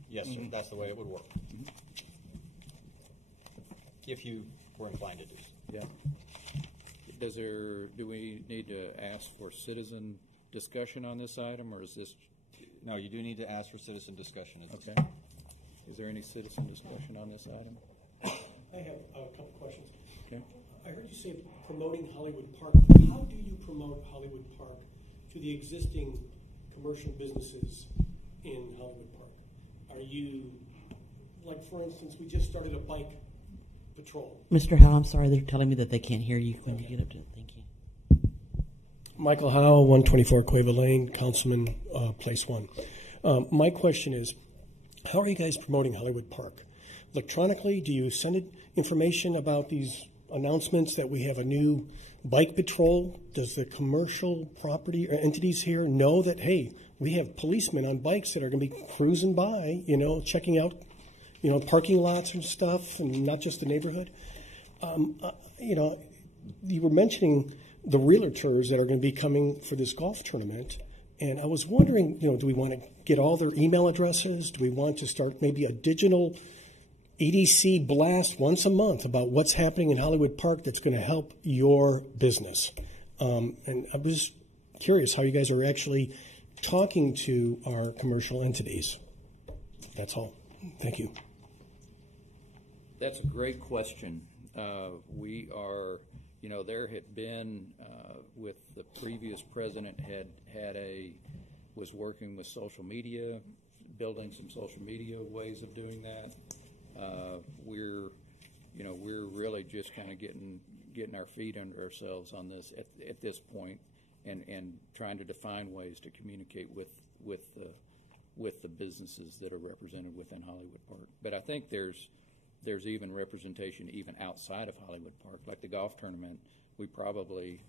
Yes, sir. That's the way it would work. If you were inclined to do so. Yeah. Do we need to ask for citizen discussion on this item, or is this? No, you do need to ask for citizen discussion. Okay. Is there any citizen discussion on this item? I have a couple questions. Okay. I heard you say promoting Hollywood Park. How do you promote Hollywood Park to the existing commercial businesses in Hollywood Park? Are you, like for instance, we just started a bike patrol. Mr. Howe, I'm sorry, they're telling me that they can't hear you when you get up to it. Thank you. Michael Howe, 124 Cueva Lane, Councilman, Place 1. My question is, how are you guys promoting Hollywood Park? Electronically, do you send information about these announcements that we have a new bike patrol? Does the commercial property or entities here know that, hey, we have policemen on bikes that are going to be cruising by, checking out, parking lots and stuff, and not just the neighborhood? You were mentioning the realtors that are going to be coming for this golf tournament, and I was wondering, do we want to get all their email addresses? Do we want to start maybe a digital EDC blast once a month about what's happening in Hollywood Park that's going to help your business? And I was curious how you guys are actually talking to our commercial entities. That's all. Thank you. That's a great question. We are, there had been, with the previous president was working with social media, building some social media ways of doing that. We're really just kind of getting our feet under ourselves on this at this point, and trying to define ways to communicate with the businesses that are represented within Hollywood Park. But I think there's even representation even outside of Hollywood Park, like the golf tournament. We probably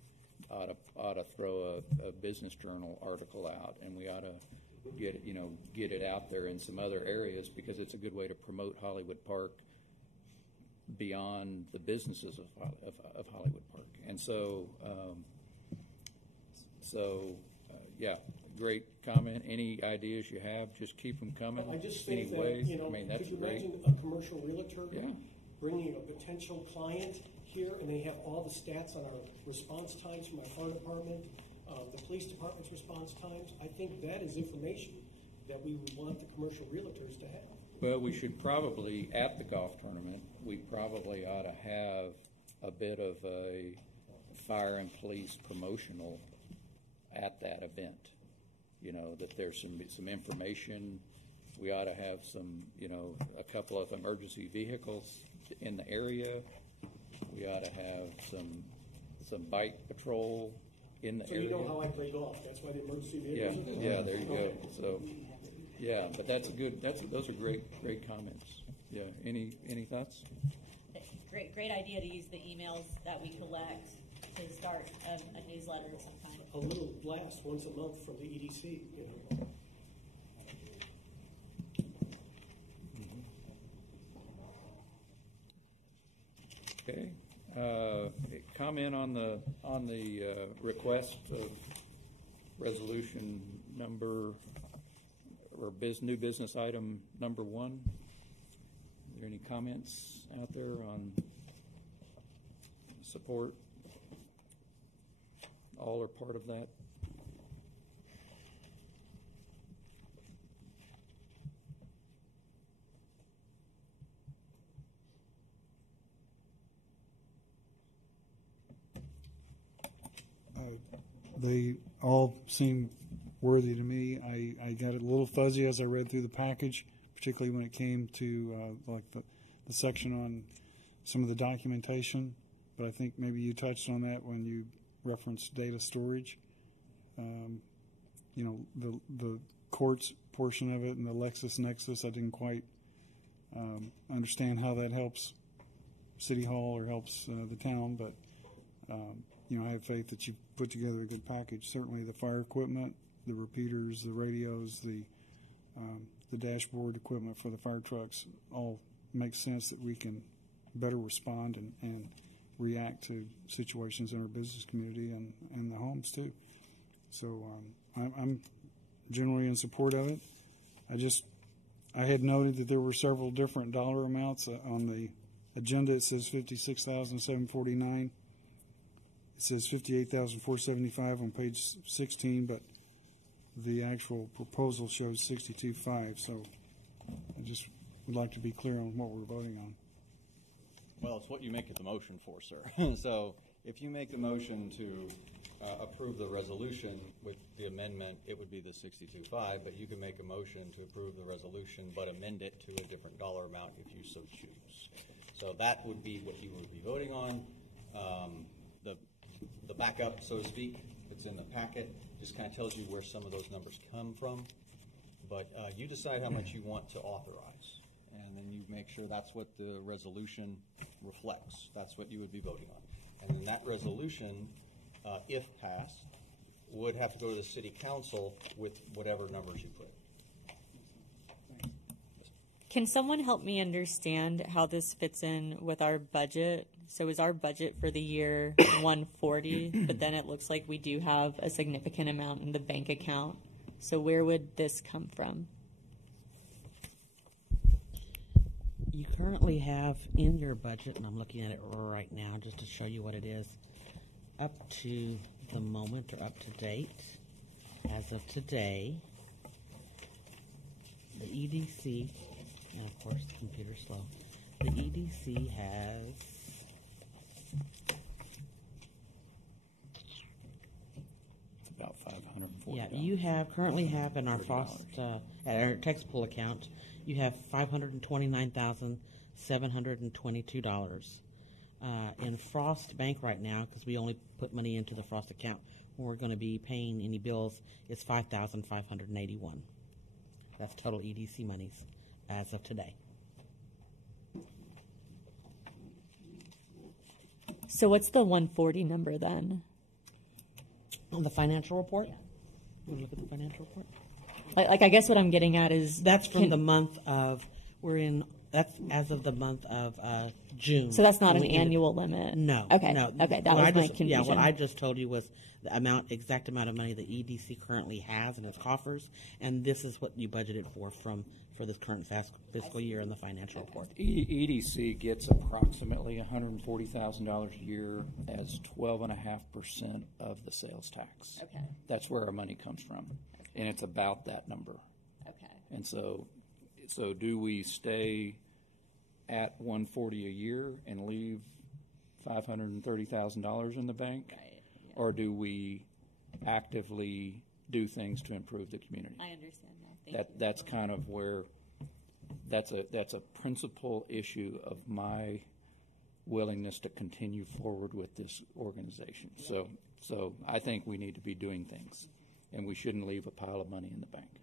ought to throw a business journal article out, and we ought to get it out there in some other areas, because it's a good way to promote Hollywood Park beyond the businesses of Hollywood Park. And so, yeah, great comment. Any ideas you have, just keep them coming. I just think that, that's could you great. imagine a commercial realtor Yeah. bringing a potential client here, and they have all the stats on our response times from our fire department, the police department's response times. I think that is information that we would want the commercial realtors to have. Well, we should probably, at the golf tournament, we probably ought to have a bit of a fire and police promotional at that event. That there's some information. We ought to have some, a couple of emergency vehicles in the area. We ought to have some bike patrol in the area. So you know how I play golf. That's why the emergency vehicles are Yeah, there you go. So, yeah, but those are great comments. Yeah, any thoughts? Great idea to use the emails that we collect to start a newsletter of some kind. A little blast once a month from the EDC. Okay. Comment on the request of resolution number or new business item number 1. Are there any comments out there on support? All or part of that? They all seem worthy to me. I got a little fuzzy as I read through the package, particularly when it came to like the section on some of the documentation. But I think maybe you touched on that when you referenced data storage. The courts portion of it and the LexisNexis, I didn't quite understand how that helps City Hall or helps the town, but I have faith that you've put together a good package. Certainly the fire equipment, the repeaters, the radios, the dashboard equipment for the fire trucks all make sense that we can better respond and react to situations in our business community and the homes too. So I'm generally in support of it. I had noted that there were several different dollar amounts on the agenda. It says $56,749. It says $58,475 on page 16, but the actual proposal shows $62,500. So I just would like to be clear on what we're voting on. Well, it's what you make it the motion for, sir. So if you make the motion to approve the resolution with the amendment, it would be the $62,500, but you can make a motion to approve the resolution but amend it to a different dollar amount if you so choose. So that would be what you would be voting on. The backup, so to speak, that's in the packet, just kind of tells you where some of those numbers come from. But you decide how much you want to authorize, and then you make sure that's what the resolution reflects. That's what you would be voting on. And then that resolution, if passed, would have to go to the city council with whatever numbers you put. Can someone help me understand how this fits in with our budget? So is our budget for the year 140, but then it looks like we do have a significant amount in the bank account. So where would this come from? You currently have in your budget, and I'm looking at it right now just to show you what it is, up to the moment or up to date, as of today, the EDC, and of course the computer's slow, the EDC has about $540. Yeah, you currently have in our Frost at our tax pool account, you have $529,722. In Frost Bank right now, because we only put money into the Frost account when we're going to be paying any bills, is $5,581. That's total EDC monies as of today. So what's the 140 number then? On the financial report? Yeah. You want to look at the financial report? Like I guess what I'm getting at is that's from the month of that's as of the month of June. So that's not an annual limit. No. Okay. No. Okay. That was my confusion. Yeah. What I just told you was the exact amount of money the EDC currently has in its coffers, and this is what you budgeted for this current fiscal year in the financial report. EDC gets approximately $140,000 a year as 12.5% of the sales tax. Okay. That's where our money comes from, and it's about that number. Okay. And so do we stay at 140 a year and leave $530,000 in the bank, right, yeah. or do we actively do things to improve the community? I understand that. Thank you. That's kind of where that's a principal issue of my willingness to continue forward with this organization. Yeah. So I think we need to be doing things, and we shouldn't leave a pile of money in the bank.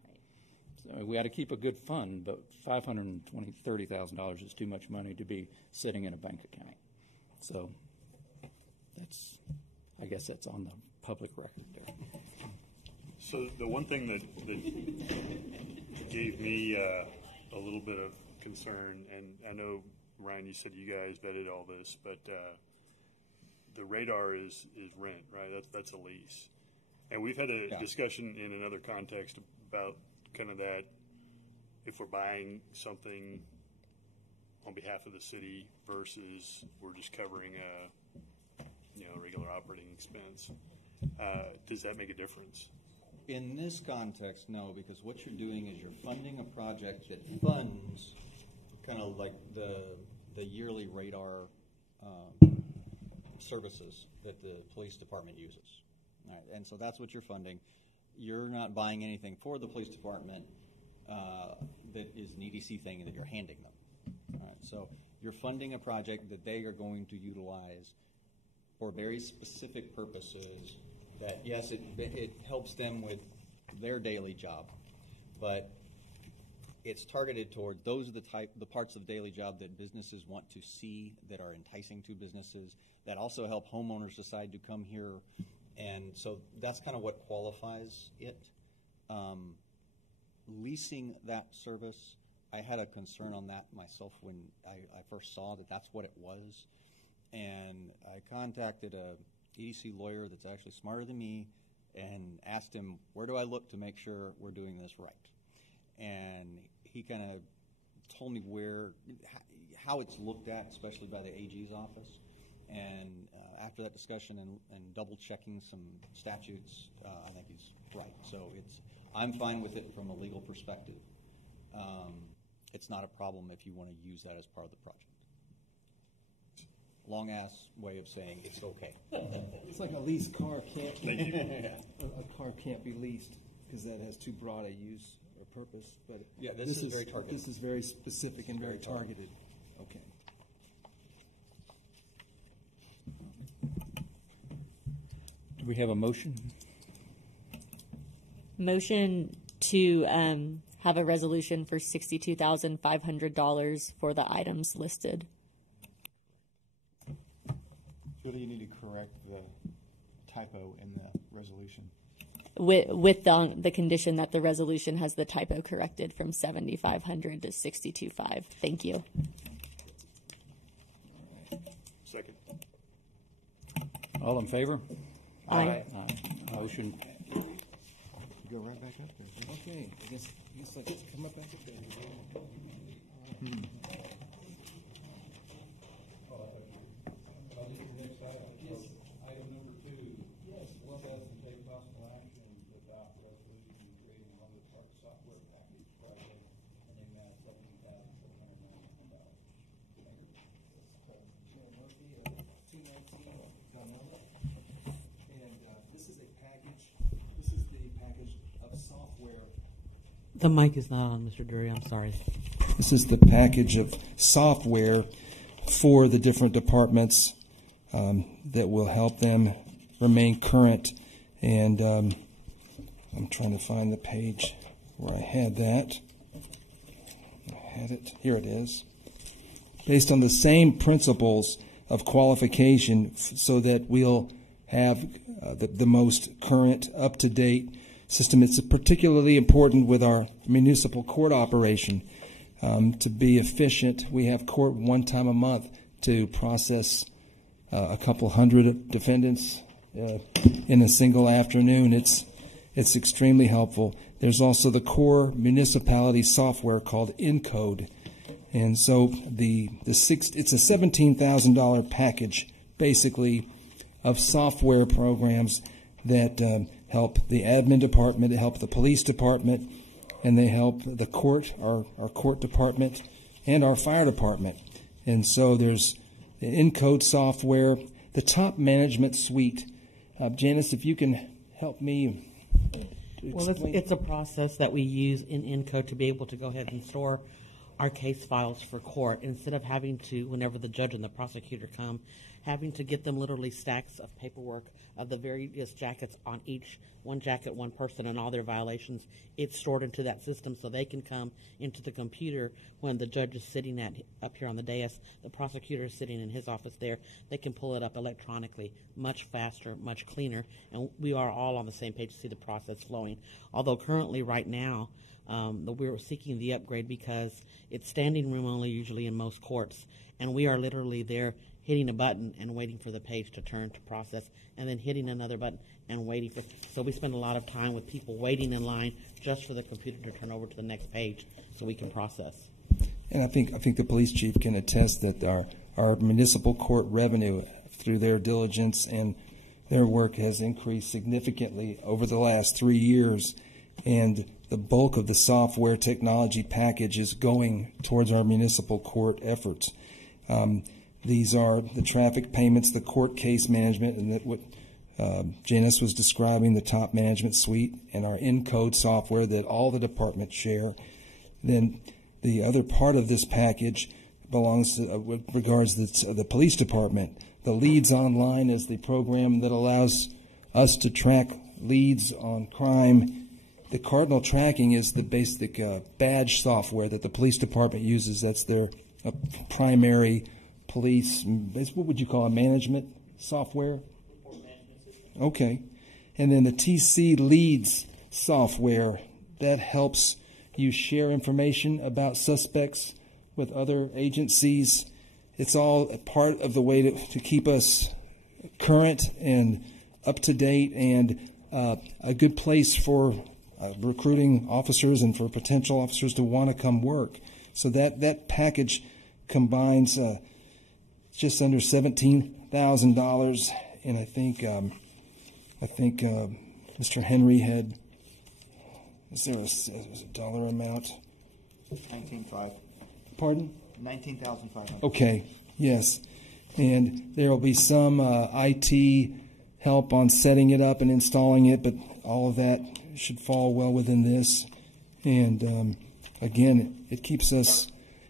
So we ought to keep a good fund, but $530,000 is too much money to be sitting in a bank account. So I guess that's on the public record there. So the one thing that gave me a little bit of concern, and I know, Ryan, you said you guys vetted all this, but the radar is rent, right? That's a lease. And we've had a discussion in another context about kind of that, if we're buying something on behalf of the city versus we're just covering a regular operating expense. Does that make a difference? In this context, no, because what you're doing is you're funding a project that funds kind of like the yearly radar services that the police department uses. All right, and so that's what you're funding. You're not buying anything for the police department that is an EDC thing that you're handing them. All right, so you're funding a project that they are going to utilize for very specific purposes that, yes, it helps them with their daily job, but it's targeted toward those are the parts of the daily job that businesses want to see, that are enticing to businesses, that also help homeowners decide to come here. And so that's kind of what qualifies it. Leasing that service, I had a concern on that myself when I first saw that that's what it was. And I contacted a EDC lawyer that's actually smarter than me and asked him, where do I look to make sure we're doing this right? And he kind of told me how it's looked at, especially by the AG's office. And after that discussion and double checking some statutes, I think he's right. So I'm fine with it from a legal perspective. It's not a problem if you want to use that as part of the project. Long ass way of saying it's okay. It's like a leased car can't. Thank you. A car can't be leased because that has too broad a use or purpose. But yeah, this is very targeted. This is very specific and very targeted. Okay. Do we have a motion? Motion to have a resolution for $62,500 for the items listed. So do you need to correct the typo in the resolution? With the condition that the resolution has the typo corrected from 7,500 to 62,500. Thank you. Second. All in favor? Aye. Motion. Go right back up there. Okay. I guess let's come up back up there. Item number 2. Yes, well, and take possible action without resolution creating a public park software package project in the amount of $17,791. Chair Murphy of 219 Gunilla. And this is a package. This is the package of software. The mic is not on, Mr. Drury. I'm sorry. This is the package of software for the different departments that will help them remain current. And I'm trying to find the page where I had that. I had it. Here it is. Based on the same principles of qualification so that we'll have the most current, up-to-date system. It's particularly important with our municipal court operation. To be efficient, we have court one time a month to process a couple hundred defendants in a single afternoon. It's extremely helpful. There's also the core municipality software called Encode. And so it's a $17,000 package, basically, of software programs that help the admin department, help the police department, and they help the court, our court department, and our fire department. And so there's the Encode software, the top management suite. Janice, if you can help me explain. Well, it's a process that we use in Encode to be able to go ahead and store our case files for court instead of having to, whenever the judge and the prosecutor come, having to get them literally stacks of paperwork of the various jackets on each, one jacket, one person, and all their violations. It's stored into that system so they can come into the computer when the judge is sitting up here on the dais, the prosecutor is sitting in his office there. They can pull it up electronically, much faster, much cleaner, and we are all on the same page to see the process flowing. Although currently, right now, we're seeking the upgrade because it's standing room only usually in most courts, and we are literally there hitting a button and waiting for the page to turn to process, and then hitting another button and waiting for. So we spend a lot of time with people waiting in line just for the computer to turn over to the next page so we can process. And I think the police chief can attest that our municipal court revenue through their diligence and their work has increased significantly over the last 3 years, and the bulk of the software technology package is going towards our municipal court efforts. These are the traffic payments, the court case management, and what Janice was describing, the top management suite, and our Encode software that all the departments share. Then the other part of this package belongs to, with regards to the police department. The Leads Online is the program that allows us to track leads on crime the Cardinal tracking is the basic badge software that the police department uses. That's their primary police. What would you call a management software? Okay. And then the TC Leads software, that helps you share information about suspects with other agencies. It's all a part of the way to keep us current and up to date, and a good place for recruiting officers and for potential officers to want to come work. So that package combines just under $17,000, and I think Mr. Henry had. Is there a dollar amount? 19,500. Pardon? 19,500. Okay. Yes, and there will be some IT help on setting it up and installing it, but all of that should fall well within this. And again, it keeps us.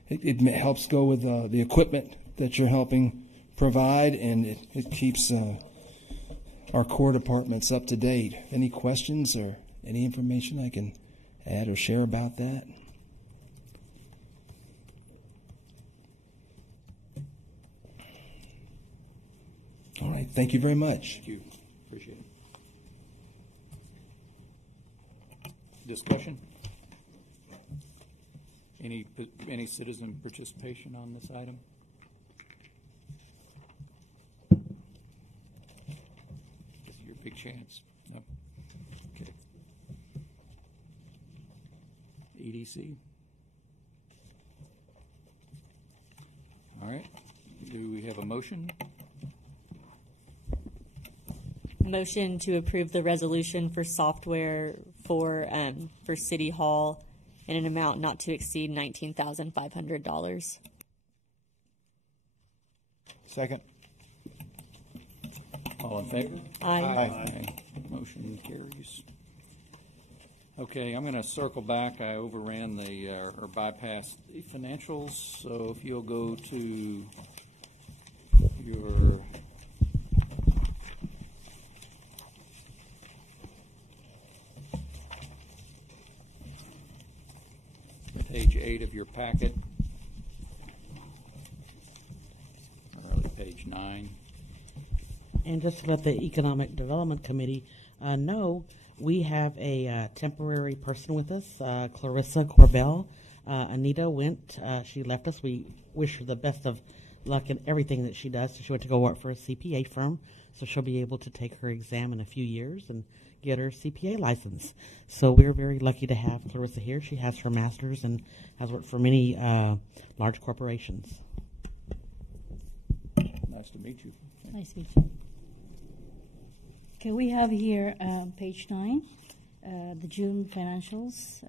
It helps go with the equipment that you're helping provide, and it keeps our core departments up to date. Any questions or any information I can add or share about that? All right. Thank you very much. Thank you. Appreciate it. Discussion? Any citizen participation on this item? This is your big chance. No. Okay. EDC? All right. Do we have a motion? Motion to approve the resolution for software for City Hall in an amount not to exceed $19,500. Second. All in favor? Aye. Aye. Motion carries. Okay, I'm going to circle back. I overran or bypassed the financials. So if you'll go to your page 8 of your packet, or really page 9. And just to let the Economic Development Committee know, we have a temporary person with us, Clarissa Corbell. Anita went, she left us. We wish her the best of luck in everything that she does. So she went to go work for a CPA firm, so she'll be able to take her exam in a few years and get her CPA license. So we're very lucky to have Clarissa here. She has her master's and has worked for many large corporations. Nice to meet you. Nice to meet you. Okay, we have here page 9, the June financials.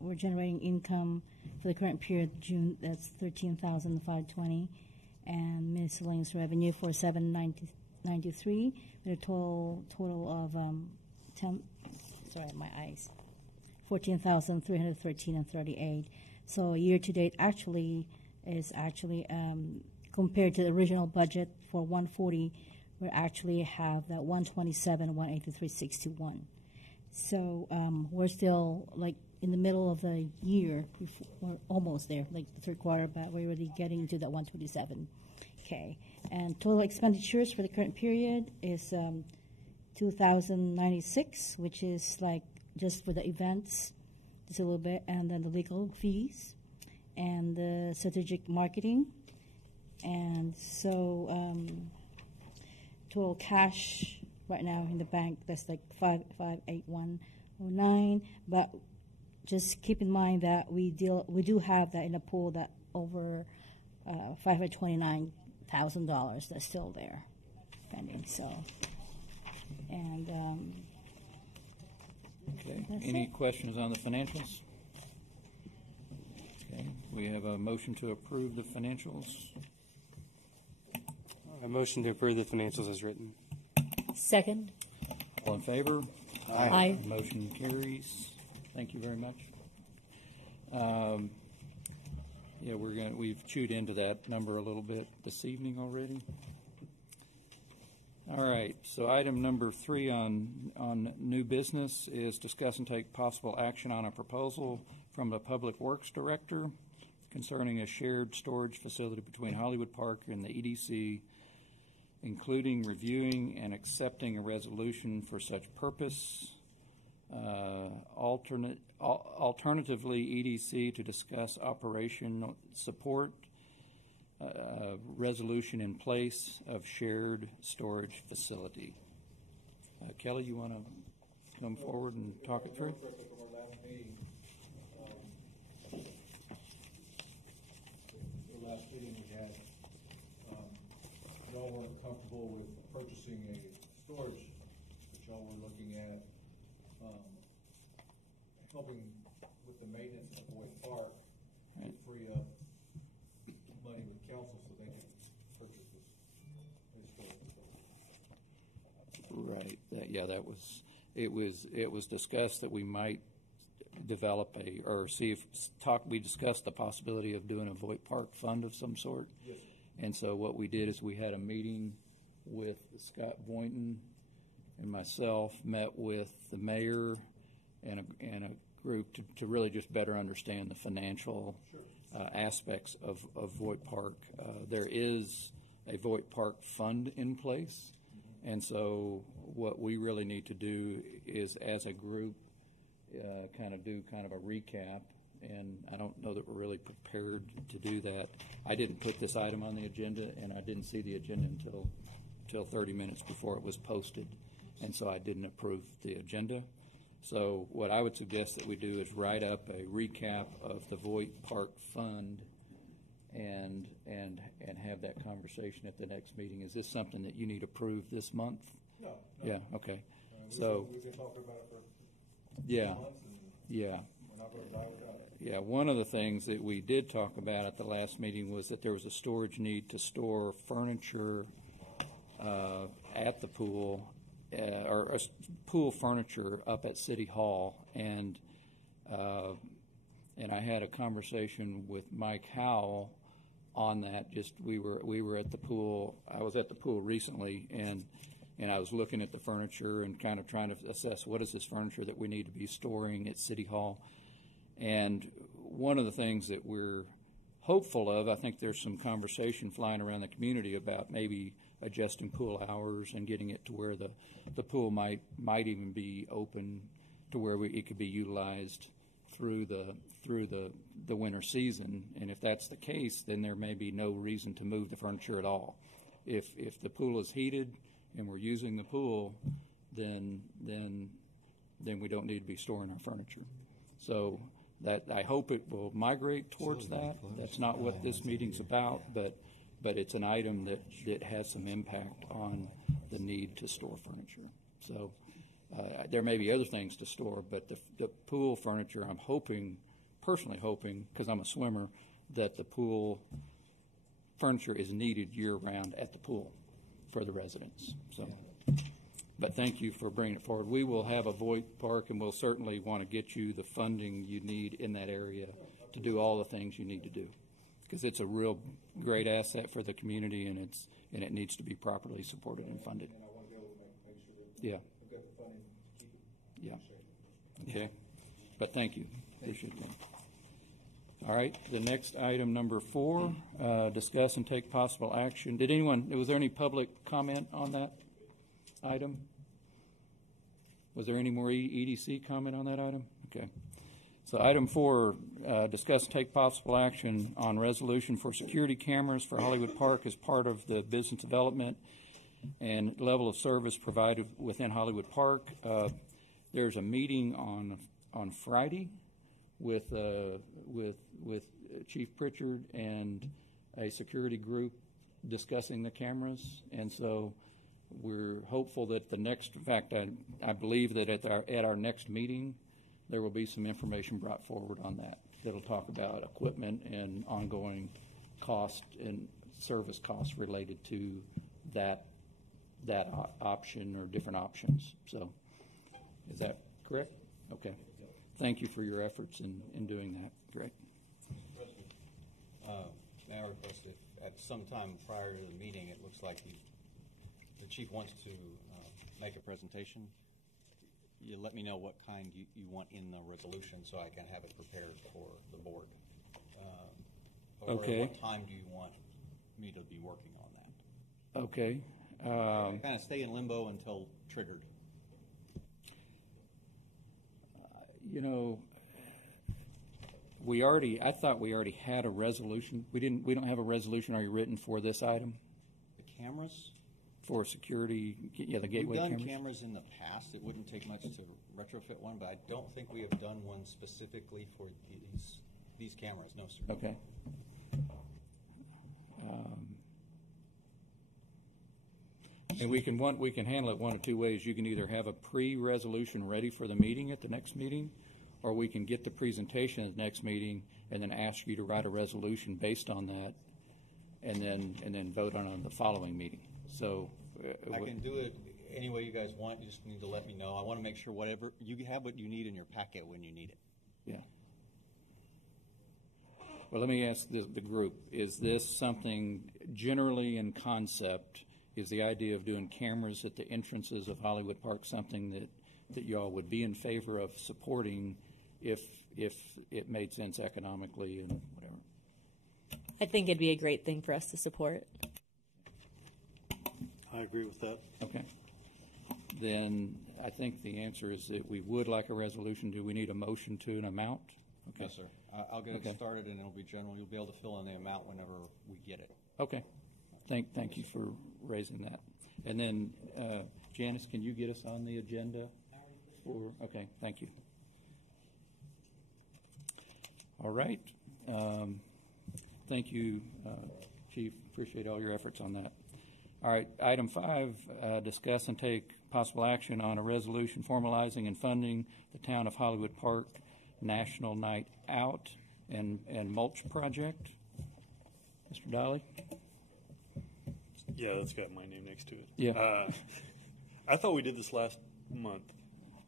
We're generating income for the current period, June, that's $13,520, and miscellaneous revenue for $793, with a total of $14,313.38. So year to date is compared to the original budget for 140, we actually have that 127, 183.61. So we're still like in the middle of the year. We're almost there, like the third quarter, but we're already getting into that 127. Okay, and total expenditures for the current period is 2,096, which is like just for the events, just a little bit, and then the legal fees and the strategic marketing, and so total cash right now in the bank, that's like 58109, but just keep in mind that we do have that in a pool that over $529,000 that's still there pending. So, and okay. Any questions on the financials? Okay. We have a motion to approve the financials. A motion to approve the financials as written. Second. All in favor? Aye. Aye. Motion carries. Thank you very much. Yeah, we've chewed into that number a little bit this evening already. All right, so item number 3 on new business is discuss and take possible action on a proposal from the Public Works Director concerning a shared storage facility between Hollywood Park and the EDC, including reviewing and accepting a resolution for such purpose. Alternatively, EDC to discuss operational support, resolution in place of shared storage facility. Kelly, you want to come forward and talk it through? From our last meeting, we had, y'all weren't comfortable with purchasing a storage, but y'all were looking at helping with the maintenance of Boyd Park to free up money with council so they can purchase this storage facility. Right. It was discussed that we might develop we discussed the possibility of doing a Voight Park fund of some sort. Yes. And so what we did is we had a meeting with Scott Boynton and myself, met with the mayor and a group to really just better understand the financial aspects of Voight Park. There is a Voight Park fund in place, and so what we really need to do is, as a group, kind of a recap, and I don't know that we're really prepared to do that. I didn't put this item on the agenda, and I didn't see the agenda until 30 minutes before it was posted, and so I didn't approve the agenda. So what I would suggest that we do is write up a recap of the Voight Park Fund and have that conversation at the next meeting. Is this something that you need approved this month? No. Yeah, okay. We've been talking about it for yeah, months, and yeah. we're not going to die without it. Yeah, one of the things that we did talk about at the last meeting was that there was a storage need to store furniture at the pool, or pool furniture up at City Hall, and I had a conversation with Mike Howell on that. Just we were at the pool. I was at the pool recently, and I was looking at the furniture and kind of trying to assess what is this furniture that we need to be storing at City Hall. And one of the things that we're hopeful of, I think there's some conversation flying around the community about maybe adjusting pool hours and getting it to where the pool might even be open to where it could be utilized through the winter season. And if that's the case, then there may be no reason to move the furniture at all. If the pool is heated and we're using the pool, then we don't need to be storing our furniture. So that I hope it will migrate towards that. That's not what this meeting's about, but it's an item that has some impact on the need to store furniture. So there may be other things to store, but the pool furniture, I'm personally hoping, because I'm a swimmer, that the pool furniture is needed year-round at the pool for the residents. So, but thank you for bringing it forward. We will have a Voight Park, and we'll certainly want to get you the funding you need in that area to do all the things you need to do, because it's a real great asset for the community, and it needs to be properly supported and funded. And I want to be able to make sure that Yeah. I've got the funding to keep it. Yeah. Okay. But thank you. Appreciate that. All right. The next item, number 4, discuss and take possible action. Was there any public comment on that item? Was there any more EDC comment on that item? Okay. So item 4, discuss and take possible action on resolution for security cameras for Hollywood Park as part of the business development and level of service provided within Hollywood Park. There's a meeting on Friday with Chief Pritchard and a security group discussing the cameras, and so we're hopeful that I believe that at our next meeting there will be some information brought forward on that. That'll talk about equipment and ongoing cost and service costs related to that option or different options. So, is that correct? Okay. Thank you for your efforts in doing that. Great. President, may I request if at some time prior to the meeting it looks like you the chief wants to make a presentation, you let me know what kind you want in the resolution so I can have it prepared for the board. Or Okay. what time do you want me to be working on that? Okay. Kind of stay in limbo until triggered. You know, I thought we already had a resolution. We don't have a resolution already written for this item? The cameras? For security, yeah, the gateway We've done cameras? cameras in the past. It wouldn't take much to retrofit one, but I don't think we have done one specifically for these cameras. No, sir. Okay. And we can handle it one of two ways. You can either have a pre-resolution ready for the meeting at the next meeting, or we can get the presentation at the next meeting and then ask you to write a resolution based on that, and then vote on it the following meeting. So I can do it any way you guys want. You just need to let me know. I want to make sure whatever you have what you need in your packet when you need it. Yeah. Well, let me ask the group: is this something generally in concept? Is the idea of doing cameras at the entrances of Hollywood Park something that y'all would be in favor of supporting if it made sense economically and whatever? I think it'd be a great thing for us to support. I agree with that. Okay. Then I think the answer is that we would like a resolution. Do we need a motion to an amount? Okay. Yes, sir. I'll get it started, and it'll be general. You'll be able to fill in the amount whenever we get it. Okay. Thank you for raising that. And then, Janice, can you get us on the agenda? Okay, thank you. All right. Thank you, Chief. Appreciate all your efforts on that. All right, item 5, discuss and take possible action on a resolution formalizing and funding the Town of Hollywood Park National Night Out and Mulch Project. Mr. Dolly? Yeah, that's got my name next to it. Yeah. I thought we did this last month.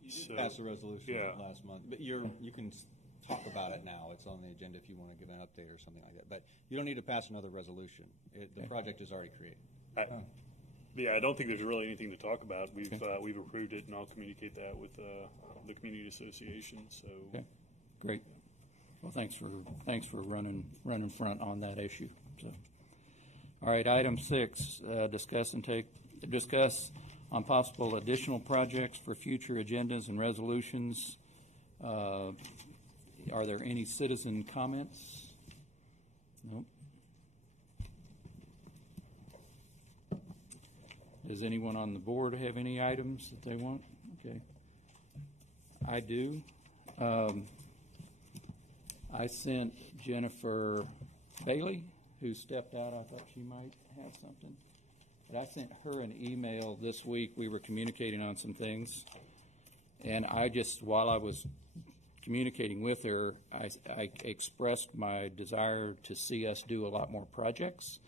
You did pass a resolution yeah. last month, but you can talk about it now. It's on the agenda if you want to give an update or something like that. But you don't need to pass another resolution. The project is already created. I don't think there's really anything to talk about. We've approved it, and I'll communicate that with the community association. So, okay, great. Well, thanks for running front on that issue. So, all right, item 6, discuss on possible additional projects for future agendas and resolutions. Are there any citizen comments? Nope. Does anyone on the board have any items that they want? Okay. I do. I sent Jennifer Bailey, who stepped out. I thought she might have something. But I sent her an email this week. We were communicating on some things. And while I was communicating with her, I expressed my desire to see us do a lot more projects.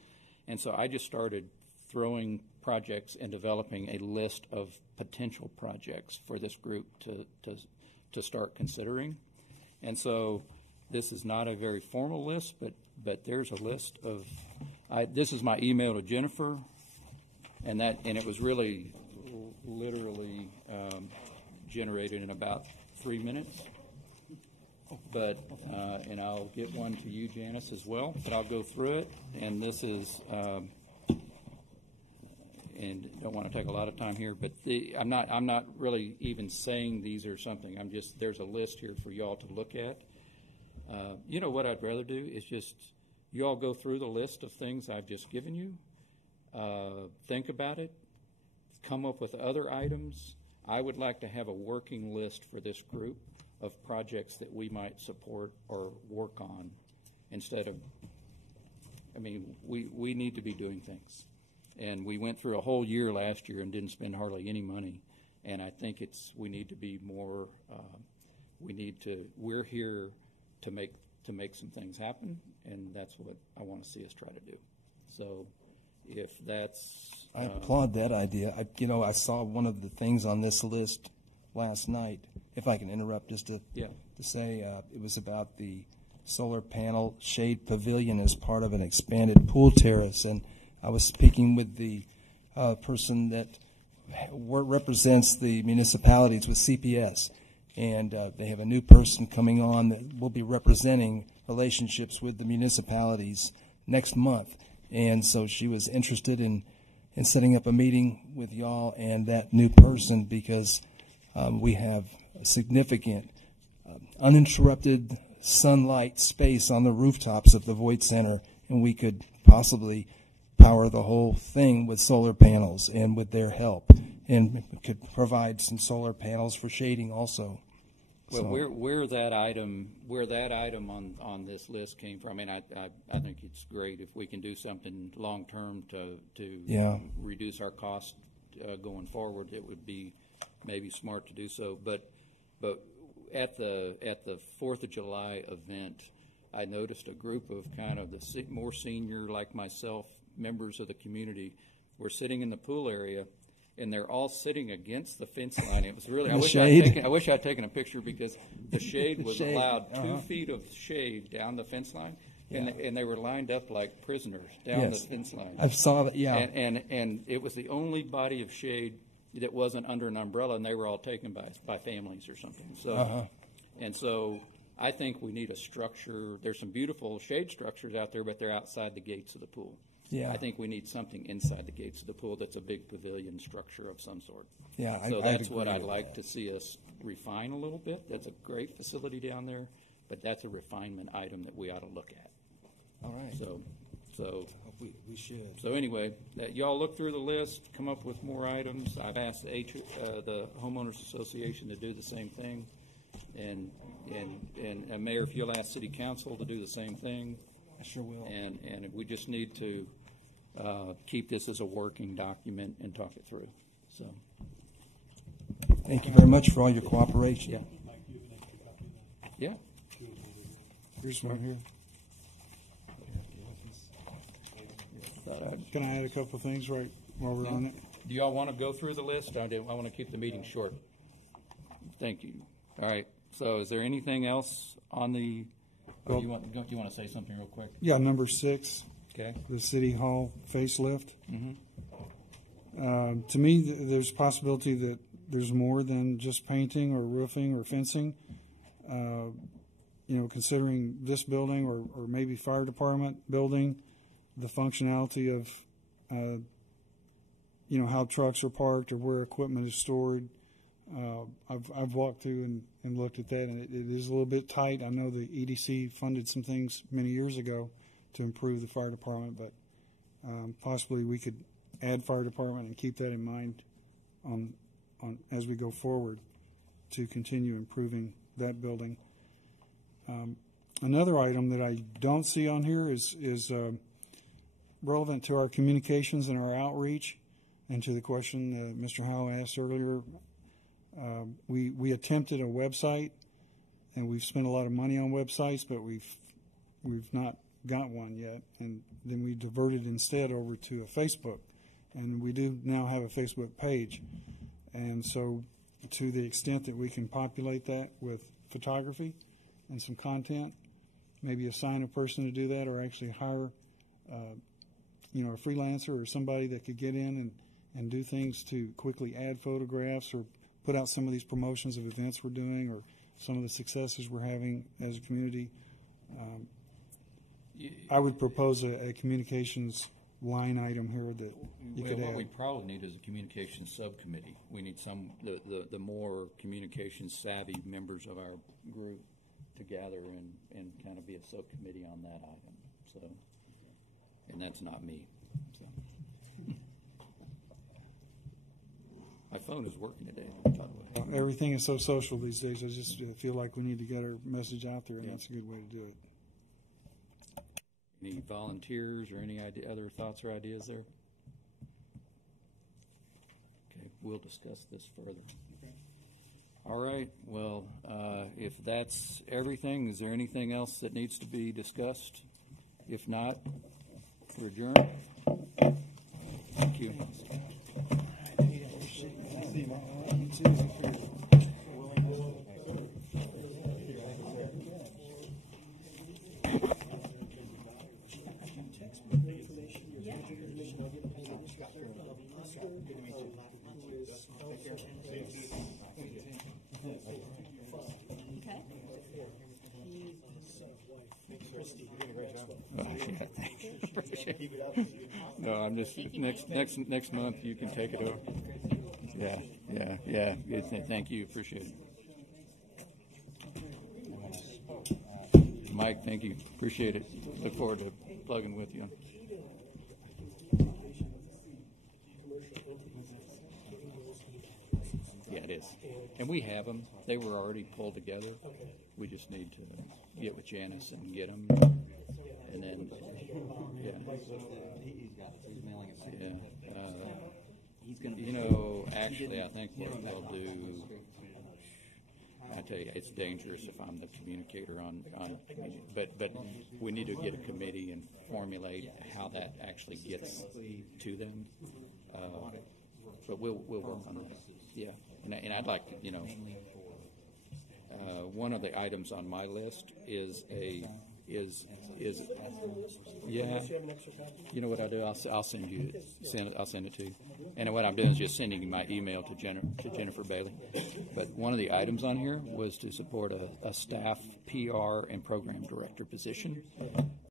And so I just started throwing projects and developing a list of potential projects for this group to start considering. And so this is not a very formal list, but there's a list of. This is my email to Jennifer, and it was really literally generated in about 3 minutes. But and I'll get one to you, Janice, as well. But I'll go through it, and this is. And don't want to take a lot of time here, but I'm not really even saying these are something. There's a list here for y'all to look at. You know what I'd rather do is just you all go through the list of things I've just given you, think about it, come up with other items. I would like to have a working list for this group of projects that we might support or work on instead of, we need to be doing things. And we went through a whole year last year and didn't spend hardly any money. And I think we need to be more. We're here to make some things happen, and that's what I want to see us try to do. So, if that's. I applaud that idea. I saw one of the things on this list last night. If I can interrupt, just to say it was about the solar panel shade pavilion as part of an expanded pool terrace, and I was speaking with the person that represents the municipalities with CPS. And they have a new person coming on that will be representing relationships with the municipalities next month. And so she was interested in setting up a meeting with y'all and that new person because we have a significant uninterrupted sunlight space on the rooftops of the Voight Center, and we could possibly power the whole thing with solar panels and with their help, and could provide some solar panels for shading also. Well, So- where that item on this list came from, I mean, I think it's great if we can do something long term to Yeah. reduce our cost going forward. It would be maybe smart to do so. But at the 4th of July event, I noticed a group of kind of the more senior, like myself, members of the community were sitting in the pool area. And they're all sitting against the fence line. It was really. I wish I'd taken a picture because the shade was shade. allowed 2 Uh-huh. feet of shade down the fence line, Yeah. and they were lined up like prisoners down Yes. the fence line. I saw that. Yeah. And it was the only body of shade that wasn't under an umbrella, and they were all taken by families or something. So, Uh-huh. and so I think we need a structure. There's some beautiful shade structures out there, but they're outside the gates of the pool. Yeah. I think we need something inside the gates of the pool that's a big pavilion structure of some sort. Yeah, So I'd that's what agree I'd with like to see us refine a little bit. That's a great facility down there, but that's a refinement item that we ought to look at. All right. So we should. so anyway, y'all look through the list, come up with more items. I've asked the homeowners association to do the same thing, and Mayor, if you'll ask City Council to do the same thing. I sure will. And we just need to keep this as a working document and talk it through. So Thank you very much for all your cooperation. yeah, yeah. Here's one here. Do Can I add a couple of things right while we're on it? y'all want to go through the list? I want to keep the meeting short. Thank you. All right. So is there anything else on the? Well- Do you want to say something real quick? Yeah, number 6, Okay. the City Hall facelift. Mm-hmm. To me, there's a possibility that there's more than just painting or roofing or fencing. Considering this building or maybe fire department building, the functionality of, how trucks are parked or where equipment is stored. I've walked through and looked at that, and it is a little bit tight. I know the EDC funded some things many years ago to improve the fire department, but possibly we could add fire department and keep that in mind on as we go forward to continue improving that building. Another item that I don't see on here is relevant to our communications and our outreach, and to the question that Mr. Howe asked earlier. We attempted a website, and we've spent a lot of money on websites, but we've not got one yet. And then we diverted instead over to a Facebook, and we do now have a Facebook page. And so, to the extent that we can populate that with photography and some content, maybe assign a person to do that, or actually hire, a freelancer or somebody that could get in and do things to quickly add photographs or put out some of these promotions of events we're doing or some of the successes we're having as a community. I would propose a communications line item here that you could What add. we probably need is a communications subcommittee. We need the more communications savvy members of our group to gather and kind of be a subcommittee on that item. So, and that's not me. So. My phone is working today, by the way. Everything is so social these days. I just feel like we need to get our message out there, and that's a good way to do it. Any volunteers or any other thoughts or ideas there? Okay, we'll discuss this further. All right. Well, if that's everything, is there anything else that needs to be discussed? If not, we're adjourned. Thank you. No, I'm just next month you can take it over. Yeah. Good. Thank you. Appreciate it. Mike, thank you. Appreciate it. Look forward to plugging with you. Yeah, it is. And we have them. They were already pulled together. We just need to get with Janice and get them. And then, yeah. Actually, I think what they'll do, I tell you, it's dangerous if I'm the communicator on but we need to get a committee and formulate how that actually gets to them. But we'll work on that. Yeah, and I'd like to, one of the items on my list is you know what I'll do? I'll send it to you. And what I'm doing is just sending my email to Jennifer Bailey. But one of the items on here was to support a staff PR and program director position.